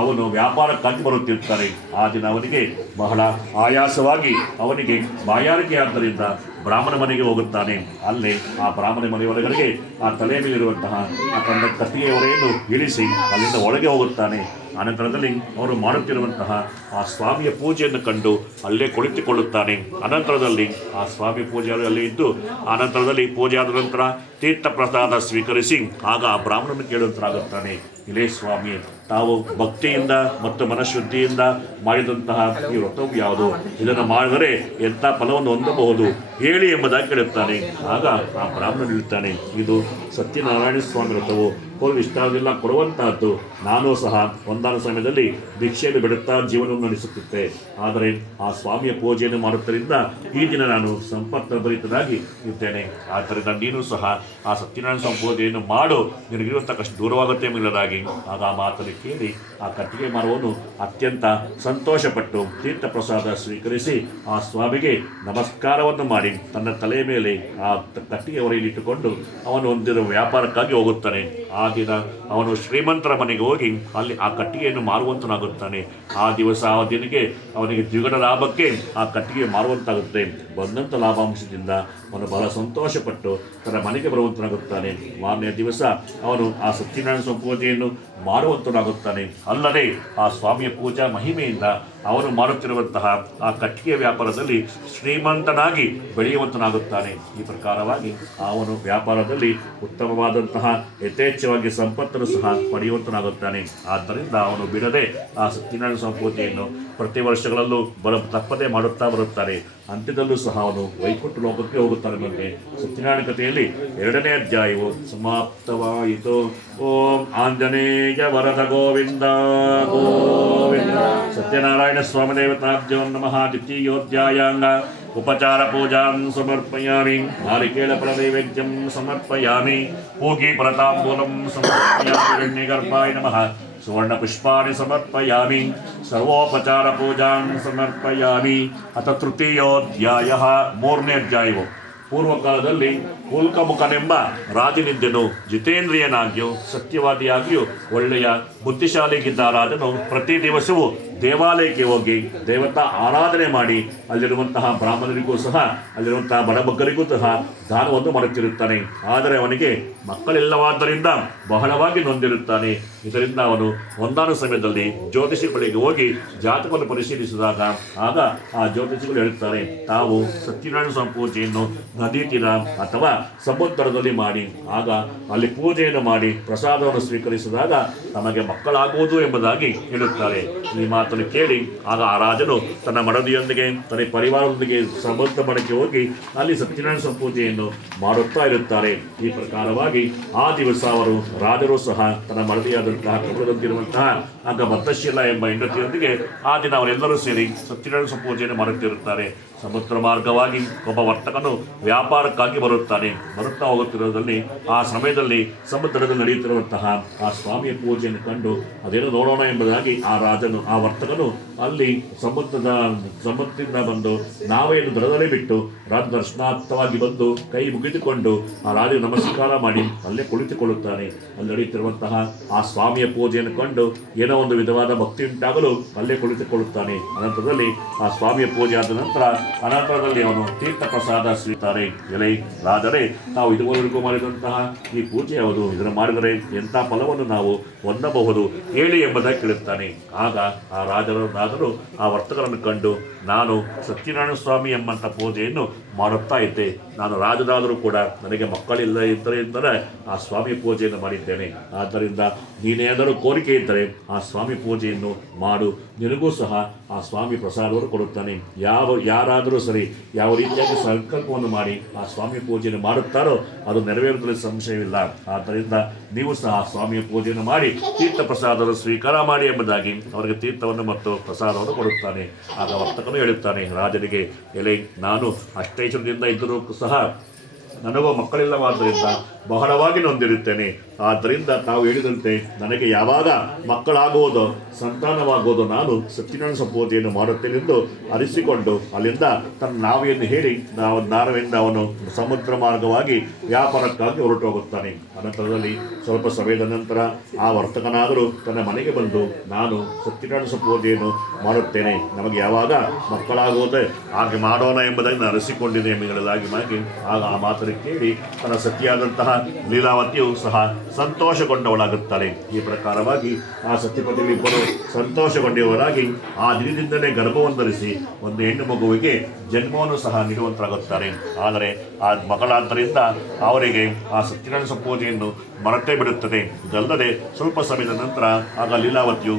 ಅವನು ವ್ಯಾಪಾರಕ್ಕಾಗಿ ಬರುತ್ತಿರುತ್ತಾನೆ. ಆ ದಿನ ಅವನಿಗೆ ಬಹಳ ಆಯಾಸವಾಗಿ ಅವನಿಗೆ ಬಾಯಾರಿಕೆ ಆದ್ದರಿಂದ ಬ್ರಾಹ್ಮಣ ಮನೆಗೆ ಹೋಗುತ್ತಾನೆ. ಅಲ್ಲಿ ಆ ಬ್ರಾಹ್ಮಣ ಮನೆಯವರೆಗೆ ಆ ತಲೆ ಮೇಲಿರುವಂತಹ ಆ ತನ್ನ ಕತ್ತಿಗೆ ಹೊರೆಯನ್ನು ಇಳಿಸಿ ಅಲ್ಲಿಂದ ಒಳಗೆ ಹೋಗುತ್ತಾನೆ. ಅನಂತರದಲ್ಲಿ ಅವರು ಮಾಡುತ್ತಿರುವಂತಹ ಆ ಸ್ವಾಮಿಯ ಪೂಜೆಯನ್ನು ಕಂಡು ಅಲ್ಲೇ ಕುಳಿತುಕೊಳ್ಳುತ್ತಾನೆ. ಅನಂತರದಲ್ಲಿ ಆ ಸ್ವಾಮಿ ಪೂಜೆ ಅಲ್ಲಿ ಇದ್ದು ಅನಂತರದಲ್ಲಿ ಪೂಜೆ ಆದ ನಂತರ ತೀರ್ಥ ಪ್ರಸಾದ ಸ್ವೀಕರಿಸಿ ಆಗ ಆ ಬ್ರಾಹ್ಮಣನ ಕೇಳುವಂತರಾಗುತ್ತಾನೆ, ಇಲೇ ಸ್ವಾಮಿ, ತಾವು ಭಕ್ತಿಯಿಂದ ಮತ್ತು ಮನಃಶುದ್ಧಿಯಿಂದ ಮಾಡಿದಂತಹ ಈ ವ್ರತವು ಯಾವುದು? ಇದನ್ನು ಮಾಡಿದರೆ ಎಂಥ ಫಲವನ್ನು ಹೊಂದಬಹುದು ಹೇಳಿ ಎಂಬುದಾಗಿ ಕೇಳುತ್ತಾನೆ. ಆಗ ಆ ಬ್ರಾಹ್ಮಣ ಹೇಳುತ್ತಾನೆ, ಇದು ಸತ್ಯನಾರಾಯಣ ಸ್ವಾಮಿ ವ್ರತವು ಇಷ್ಟವಿಲ್ಲ ಕೊಡುವಂತಹದ್ದು. ನಾನು ಸಹ ಒಂದಾನ ಸಮಯದಲ್ಲಿ ಭಿಕ್ಷೆಯನ್ನು ಬಿಡುತ್ತಾ ಜೀವನವನ್ನು ನಡೆಸುತ್ತಿದ್ದೆ. ಆದರೆ ಆ ಸ್ವಾಮಿಯ ಪೂಜೆಯನ್ನು ಮಾಡುತ್ತರಿಂದ ಈ ದಿನ ನಾನು ಸಂಪತ್ಭರಿತನಾಗಿ ಇದ್ದೇನೆ. ಆದ್ದರಿಂದ ನೀನು ಸಹ ಆ ಸತ್ಯನಾರಾಯಣ ಸ್ವಾಮಿ ಪೂಜೆಯನ್ನು ಮಾಡು, ನಿನಗಿರುವಂಥ ಕಷ್ಟ ದೂರವಾಗುತ್ತೆ ಎಂಬುದಾಗಿ. ಆಗ ಆ ಮಾತನ್ನು ಕೇಳಿ ಆ ಕಟ್ಟಿಗೆ ಮಾರುವವನು ಅತ್ಯಂತ ಸಂತೋಷಪಟ್ಟು ತೀರ್ಥ ಪ್ರಸಾದ ಸ್ವೀಕರಿಸಿ ಆ ಸ್ವಾಮಿಗೆ ನಮಸ್ಕಾರವನ್ನು ಮಾಡಿ ತನ್ನ ತಲೆಯ ಮೇಲೆ ಆ ಕಟ್ಟಿಗೆ ಹೊರೆಯಲ್ಲಿಟ್ಟುಕೊಂಡು ಅವನು ಹೊಂದಿರುವ ವ್ಯಾಪಾರಕ್ಕಾಗಿ ಹೋಗುತ್ತಾನೆ. ಆ ದಿನ ಅವನು ಶ್ರೀಮಂತರ ಮನೆಗೆ ಹೋಗಿ ಅಲ್ಲಿ ಆ ಕಟ್ಟಿಗೆಯನ್ನು ಮಾರುವಂತನಾಗುತ್ತಾನೆ. ಆ ದಿವಸ ಆ ದಿನಕ್ಕೆ ಅವನಿಗೆ ದ್ವಿಗುಣ ಲಾಭಕ್ಕೆ ಆ ಕಟ್ಟಿಗೆ ಮಾರುವಂತಾಗುತ್ತೆ. ಬಂದಂಥ ಲಾಭಾಂಶದಿಂದ ಅವನು ಬಹಳ ಸಂತೋಷಪಟ್ಟು ತನ್ನ ಮನೆಗೆ ಬರುವಂತನಾಗುತ್ತಾನೆ. ಮಾರನೆಯ ದಿವಸ ಅವನು ಆ ಸತ್ಯನಾರಾಯಣ ಸ್ವಾಮಿ ಪೂಜೆಯನ್ನು ಮಾಡುವಂತನಾಗುತ್ತಾನೆ. ಅಲ್ಲದೆ ಆ ಸ್ವಾಮಿಯ ಪೂಜಾ ಮಹಿಮೆಯಿಂದ ಅವನು ಮಾಡುತ್ತಿರುವಂತಹ ಆ ಕಟ್ಟಿಗೆ ವ್ಯಾಪಾರದಲ್ಲಿ ಶ್ರೀಮಂತನಾಗಿ ಬೆಳೆಯುವಂತನಾಗುತ್ತಾನೆ. ಈ ಪ್ರಕಾರವಾಗಿ ಅವನು ವ್ಯಾಪಾರದಲ್ಲಿ ಉತ್ತಮವಾದಂತಹ ಯಥೇಚ್ಛವಾಗಿ ಸಂಪತ್ತನ್ನು ಸಹ ಪಡೆಯುವಂತನಾಗುತ್ತಾನೆ. ಆದ್ದರಿಂದ ಅವನು ಬಿಡದೆ ಆ ಸತ್ಯನಾರಾಯಣ ಸ್ವಾಮಿ ಪೂಜೆಯನ್ನು ಪ್ರತಿ ವರ್ಷಗಳಲ್ಲೂ ತಪ್ಪದೇ ಮಾಡುತ್ತಾ ಬರುತ್ತಾರೆ. ಅಂತ್ಯದಲ್ಲೂ ಸಹ ಅವನು ವೈಕುಂಠ ಲೋಕಕ್ಕೆ ಹೋಗುತ್ತಾನೆ. ಬಗ್ಗೆ ಸತ್ಯನಾರಾಯಣ ಕಥೆಯಲ್ಲಿ 2ನೇ ಅಧ್ಯಾಯವು ಸಮಾಪ್ತವಾಯಿತು. ಓಂ ಆಂಜನೇಯ ವರದ ಗೋವಿಂದ ಗೋವಿಂದ. ಸತ್ಯನಾರಾಯಣ ಸ್ವಾಮಿ ದೇವತಾಭ್ಯೋ ನಮಃ. ದ್ವಿತೀಯೋಧ್ಯಾಯಾಂಗ ಉಪಚಾರ ಪೂಜಾಂ ಸಮರ್ಪಯಾಮಿ. ನಾರಿಕೇಳ ಫಲನೈವೇದ್ಯಂ ಸಮರ್ಪಯಾಮಿ. ಪೂಗಿ ಫಲತಾಂಬೂಲಂ ಸಮರ್ಪಯಾಮಿ. ಹಿರಣ್ಯಗರ್ಭಾಯ ನಮಃ. ಸುವರ್ಣ ಪುಷ್ಪಾಣಿ ಸಮರ್ಪಯಾಮಿ. ಸರ್ವೋಪಚಾರ ಪೂಜಾಂ ಸಮರ್ಪಯಾಮಿ. ಅಥ ತೃತೀಯೋಧ್ಯಾಯ 3ನೇ ಅಧ್ಯಾಯವು ಪೂರ್ವಕಾಲದಲ್ಲಿ ಉಲ್ಕಮುಖನೆಂಬ ರಾಜನಿದ್ದನು. ಜಿತೇಂದ್ರಿಯನಾಗಿಯೂ ಸತ್ಯವಾದಿಯಾಗಿಯೂ ಒಳ್ಳೆಯ ಬುದ್ಧಿಶಾಲಿಗಿದ್ದ ರಾಜನು ಪ್ರತಿ ದಿವಸವೂ ದೇವಾಲಯಕ್ಕೆ ಹೋಗಿ ದೇವತಾ ಆರಾಧನೆ ಮಾಡಿ ಅಲ್ಲಿರುವಂತಹ ಬ್ರಾಹ್ಮಣರಿಗೂ ಸಹ ಅಲ್ಲಿರುವಂತಹ ಬಡಬಗ್ಗರಿಗೂ ಸಹ ದಾನವನ್ನು ಮಾಡುತ್ತಿರುತ್ತಾನೆ. ಆದರೆ ಅವನಿಗೆ ಮಕ್ಕಳಿಲ್ಲವಾದ್ದರಿಂದ ಬಹಳವಾಗಿ ನೊಂದಿರುತ್ತಾನೆ. ಇದರಿಂದ ಅವನು ಒಂದಾನ ಸಮಯದಲ್ಲಿ ಜ್ಯೋತಿಷಿ ಬಳಿಗೆ ಹೋಗಿ ಜಾತಕವನ್ನು ಪರಿಶೀಲಿಸಿದಾಗ ಆಗ ಆ ಜ್ಯೋತಿಷಿಗಳು ಹೇಳುತ್ತಾರೆ, ತಾವು ಸತ್ಯನಾರಾಯಣ ಸ್ವಾಮಿ ಪೂಜೆಯನ್ನು ನದಿ ತೀರ ಅಥವಾ ಸಮುದ್ರದಲ್ಲಿ ಮಾಡಿ ಆಗ ಅಲ್ಲಿ ಪೂಜೆಯನ್ನು ಮಾಡಿ ಪ್ರಸಾದವನ್ನು ಸ್ವೀಕರಿಸಿದಾಗ ತಮಗೆ ಮಕ್ಕಳಾಗುವುದು ಎಂಬುದಾಗಿ ಹೇಳುತ್ತಾರೆ. ಈ ಮಾತನ್ನು ಕೇಳಿ ಆಗ ಆ ರಾಜನು ತನ್ನ ಮಡದಿಯೊಂದಿಗೆ ತನ್ನ ಪರಿವಾರದೊಂದಿಗೆ ಸಮುದ್ರ ಮಡಕ್ಕೆ ಹೋಗಿ ಅಲ್ಲಿ ಸತ್ಯನಾರಾಯಣ ಸ್ವಾಮಿ ಪೂಜೆಯನ್ನು ಮಾಡುತ್ತಾ ಇರುತ್ತಾರೆ. ಈ ಪ್ರಕಾರವಾಗಿ ಆ ದಿವಸ ಅವರು ರಾಜರು ಸಹ ತನ್ನ ಮಡದಿಯಾದಂತಹ ಕಮಲದಂತಿರುವಂತಹ ಆಗ ಭದ್ರಶೀಲ ಎಂಬ ಹೆಂಡತಿಯೊಂದಿಗೆ ಆ ದಿನ ಅವರೆಲ್ಲರೂ ಸೇರಿ ಸತ್ಯನಾರಾಯಣ ಸ್ವಾಮಿ ಪೂಜೆಯನ್ನು ಮಾಡುತ್ತಿರುತ್ತಾರೆ. ಸಮುದ್ರ ಮಾರ್ಗವಾಗಿ ಒಬ್ಬ ವರ್ತಕನು ವ್ಯಾಪಾರಕ್ಕಾಗಿ ಬರುತ್ತಾನೆ. ಬರುತ್ತಾ ಹೋಗುತ್ತಿರುವುದರಲ್ಲಿ ಆ ಸಮಯದಲ್ಲಿ ಸಮುದ್ರದಲ್ಲಿ ನಡೆಯುತ್ತಿರುವಂತಹ ಆ ಸ್ವಾಮಿಯ ಪೂಜೆಯನ್ನು ಕಂಡು ಅದೇನು ನೋಡೋಣ ಎಂಬುದಾಗಿ ಆ ರಾಜನು ಆ ವರ್ತಕನು ಅಲ್ಲಿ ಸಮುದ್ರದಿಂದ ಬಂದು ನಾವೇನು ದಡದಲ್ಲಿ ಬಿಟ್ಟು ರಾಜ ದರ್ಶನಾರ್ಥವಾಗಿ ಬಂದು ಕೈ ಮುಗಿದುಕೊಂಡು ಆ ರಾಜನಿಗೆ ನಮಸ್ಕಾರ ಮಾಡಿ ಅಲ್ಲೇ ಕುಳಿತುಕೊಳ್ಳುತ್ತಾನೆ. ಅಲ್ಲಿ ನಡೆಯುತ್ತಿರುವಂತಹ ಆ ಸ್ವಾಮಿಯ ಪೂಜೆಯನ್ನು ಕಂಡು ಏನೋ ಒಂದು ವಿಧವಾದ ಭಕ್ತಿ ಉಂಟಾಗಲು ಅಲ್ಲೇ ಕುಳಿತುಕೊಳ್ಳುತ್ತಾನೆ. ಅನಂತರದಲ್ಲಿ ಆ ಸ್ವಾಮಿಯ ಪೂಜೆ ಆದ ಅನಂತರದಲ್ಲಿ ಅವನು ತೀರ್ಥ ಪ್ರಸಾದ ಸ್ವೀಕರಿಸುತ್ತಾರೆ. ಎಲೈ ರಾಜರೇ, ತಾವು ಇದುವರೆಗೂ ಮಾಡಿದಂತಹ ಈ ಪೂಜೆ ಯಾವುದು? ಇದನ್ನು ಮಾಡಿದರೆ ಎಂಥ ಫಲವನ್ನು ನಾವು ಹೊಂದಬಹುದು ಹೇಳಿ ಎಂಬುದಾಗಿ ಕೇಳುತ್ತಾನೆ. ಆಗ ಆ ರಾಜರು ಆ ವರ್ತಕರನ್ನು ಕಂಡು, ನಾನು ಸತ್ಯನಾರಾಯಣ ಸ್ವಾಮಿ ಎಂಬಂಥ ಪೂಜೆಯನ್ನು ಮಾಡುತ್ತಾ ಇದ್ದೆ. ನಾನು ರಾಜನಾದರೂ ಕೂಡ ನನಗೆ ಮಕ್ಕಳಿಲ್ಲ ಇದ್ದರಿಂದಲೇ ಆ ಸ್ವಾಮಿ ಪೂಜೆಯನ್ನು ಮಾಡಿದ್ದೇನೆ. ಆದ್ದರಿಂದ ನೀನೇನಾದರೂ ಕೋರಿಕೆ ಇದ್ದರೆ ಆ ಸ್ವಾಮಿ ಪೂಜೆಯನ್ನು ಮಾಡು, ನಿನಗೂ ಸಹ ಆ ಸ್ವಾಮಿ ಪ್ರಸಾದವನ್ನು ಕೊಡುತ್ತಾನೆ. ಯಾರಾದರೂ ಸರಿ ಯಾವ ರೀತಿಯಾಗಿ ಸಂಕಲ್ಪವನ್ನು ಮಾಡಿ ಆ ಸ್ವಾಮಿ ಪೂಜೆಯನ್ನು ಮಾಡುತ್ತಾರೋ ಅದು ನೆರವೇರುವುದರಲ್ಲಿ ಸಂಶಯವಿಲ್ಲ. ಆದ್ದರಿಂದ ನೀವು ಸಹ ಸ್ವಾಮಿಯ ಪೂಜೆಯನ್ನು ಮಾಡಿ ತೀರ್ಥ ಪ್ರಸಾದವನ್ನು ಸ್ವೀಕಾರ ಮಾಡಿ ಎಂಬುದಾಗಿ ಅವರಿಗೆ ತೀರ್ಥವನ್ನು ಮತ್ತು ಪ್ರಸಾದವನ್ನು ಕೊಡುತ್ತಾನೆ. ಆಗ ವರ್ತಕನು ಹೇಳುತ್ತಾನೆ ರಾಜನಿಗೆ, ಎಲೆ, ನಾನು ಅಷ್ಟೈಶ್ವರ್ಯದಿಂದ ಇದ್ದರೂ ಸಹ ನನಗೂ ಮಕ್ಕಳಿಲ್ಲವಾದ್ದರಿಂದ ಬಹಳವಾಗಿ ನೊಂದಿರುತ್ತೇನೆ. ಆದ್ದರಿಂದ ತಾವು ಹೇಳಿದಂತೆ ನನಗೆ ಯಾವಾಗ ಮಕ್ಕಳಾಗುವುದೋ ಸಂತಾನವಾಗುವುದೋ ನಾನು ಸತ್ಯನಾರಾಯಣ ಸಂಪೂಜೆಯನ್ನು ಮಾಡುತ್ತೇನೆಂದು ಅರಿಸಿಕೊಂಡು ಅಲ್ಲಿಂದ ತನ್ನ ನಾವೆಯನ್ನು ಹೇಳಿ ನಾರವಿಂದ ಅವನು ಸಮುದ್ರ ಮಾರ್ಗವಾಗಿ ವ್ಯಾಪಾರಕ್ಕಾಗಿ ಹೊರಟು ಹೋಗುತ್ತಾನೆ. ಅನಂತರದಲ್ಲಿ ಸ್ವಲ್ಪ ಸಮಯದ ನಂತರ ಆ ವರ್ತಕನಾದರೂ ತನ್ನ ಮನೆಗೆ ಬಂದು ನಾನು ಸತ್ಯನಾರಾಯಣ ಸಂಪೂಜೆಯನ್ನು ಮಾಡುತ್ತೇನೆ, ನಮಗೆ ಯಾವಾಗ ಮಕ್ಕಳಾಗುವುದೇ ಹಾಗೆ ಮಾಡೋಣ ಎಂಬುದಾಗಿ ನಾನು ಅರಿಸಿಕೊಂಡಿದ್ದೆ ಎಂಬುದಾಗಿ ಆಗ ಆ ಮಾತನ್ನು ಕೇಳಿ ತನ್ನ ಸತಿಯಾದಂತಹ ಲೀಲಾವತಿಯು ಸಹ ಸಂತೋಷಗೊಂಡವಳಾಗುತ್ತಾಳೆ. ಈ ಪ್ರಕಾರವಾಗಿ ಆ ಸತ್ಯಪತಿಗಳಿಬ್ಬರು ಸಂತೋಷಗೊಂಡವರಾಗಿ ಆ ದಿನದಿಂದಲೇ ಗರ್ಭವನ್ನು ಧರಿಸಿ ಒಂದು ಹೆಣ್ಣು ಮಗುವಿಗೆ ಜನ್ಮವನ್ನು ಸಹ ನೀಡುವಂತಾಗುತ್ತಾರೆ. ಆದರೆ ಆ ಮಗಳಾದ್ದರಿಂದ ಅವರಿಗೆ ಆ ಸತ್ಯನಾರಾಯಣ ಸಂಪೂಜೆಯನ್ನು ಮರೆತೇ ಬಿಡುತ್ತದೆ. ಇದಲ್ಲದೆ ಸ್ವಲ್ಪ ಸಮಯದ ನಂತರ ಆಗ ಲೀಲಾವತಿಯು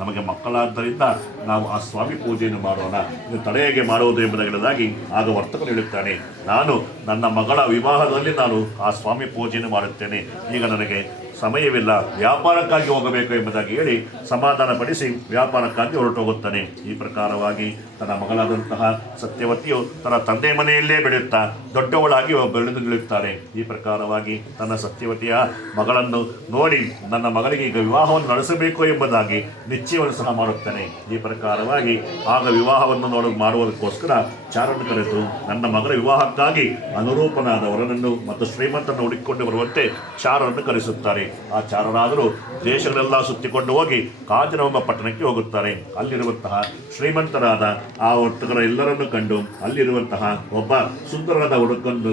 ನಮಗೆ ಮಕ್ಕಳಾದ್ದರಿಂದ ನಾವು ಆ ಸ್ವಾಮಿ ಪೂಜೆಯನ್ನು ಮಾಡೋಣ, ಇದು ತಡೆಯಾಗೆ ಮಾಡುವುದು ಎಂಬುದಾಗಿ ಆಗ ವರ್ತಕನು ಹೇಳುತ್ತಾನೆ, ನಾನು ನನ್ನ ಮಗಳ ವಿವಾಹದಲ್ಲಿ ನಾನು ಆ ಸ್ವಾಮಿ ಪೂಜೆಯನ್ನು ಮಾಡುತ್ತೇನೆ, ಈಗ ನನಗೆ ಸಮಯವಿಲ್ಲ, ವ್ಯಾಪಾರಕ್ಕಾಗಿ ಹೋಗಬೇಕು ಎಂಬುದಾಗಿ ಹೇಳಿ ಸಮಾಧಾನಪಡಿಸಿ ವ್ಯಾಪಾರಕ್ಕಾಗಿ ಹೊರಟು ಹೋಗುತ್ತಾನೆ. ಈ ಪ್ರಕಾರವಾಗಿ ತನ್ನ ಮಗಳಾದಂತಹ ಸತ್ಯವತಿಯು ತನ್ನ ತಂದೆ ಮನೆಯಲ್ಲೇ ಬೆಳೆಯುತ್ತಾ ದೊಡ್ಡವಳಾಗಿ ಬೆಳೆದು ನಿಲ್ಲುತ್ತಾರೆ. ಈ ಪ್ರಕಾರವಾಗಿ ತನ್ನ ಸತ್ಯವತಿಯ ಮಗಳನ್ನು ನೋಡಿ ನನ್ನ ಮಗಳಿಗೆ ಈಗ ವಿವಾಹವನ್ನು ನಡೆಸಬೇಕು ಎಂಬುದಾಗಿ ನಿಶ್ಚಯವನ್ನು ಸಹ ಮಾಡುತ್ತಾನೆ. ಈ ಪ್ರಕಾರವಾಗಿ ಆಗ ವಿವಾಹವನ್ನು ಮಾಡುವುದಕ್ಕೋಸ್ಕರ ಚಾರನ್ನು ಕರೆದು ನನ್ನ ಮಗಳ ವಿವಾಹಕ್ಕಾಗಿ ಅನುರೂಪನಾದ ವರನನ್ನು ಮತ್ತು ಶ್ರೀಮಂತನ್ನು ಹುಡುಕಿಕೊಂಡು ಬರುವಂತೆ ಚಾರನ್ನು ಕರೆಸುತ್ತಾರೆ. ಆ ಚಾರರಾದರೂ ದೇಶಗಳೆಲ್ಲ ಸುತ್ತಿಕೊಂಡು ಹೋಗಿ ಕಾಂಚನವೆಂಬ ಪಟ್ಟಣಕ್ಕೆ ಹೋಗುತ್ತಾರೆ. ಅಲ್ಲಿರುವಂತಹ ಶ್ರೀಮಂತರಾದ ಆ ವರ್ತಕರ ಎಲ್ಲರನ್ನು ಕಂಡು ಅಲ್ಲಿರುವಂತಹ ಒಬ್ಬ ಸುಂದರವಾದ ಹುಡುಗನ್ನು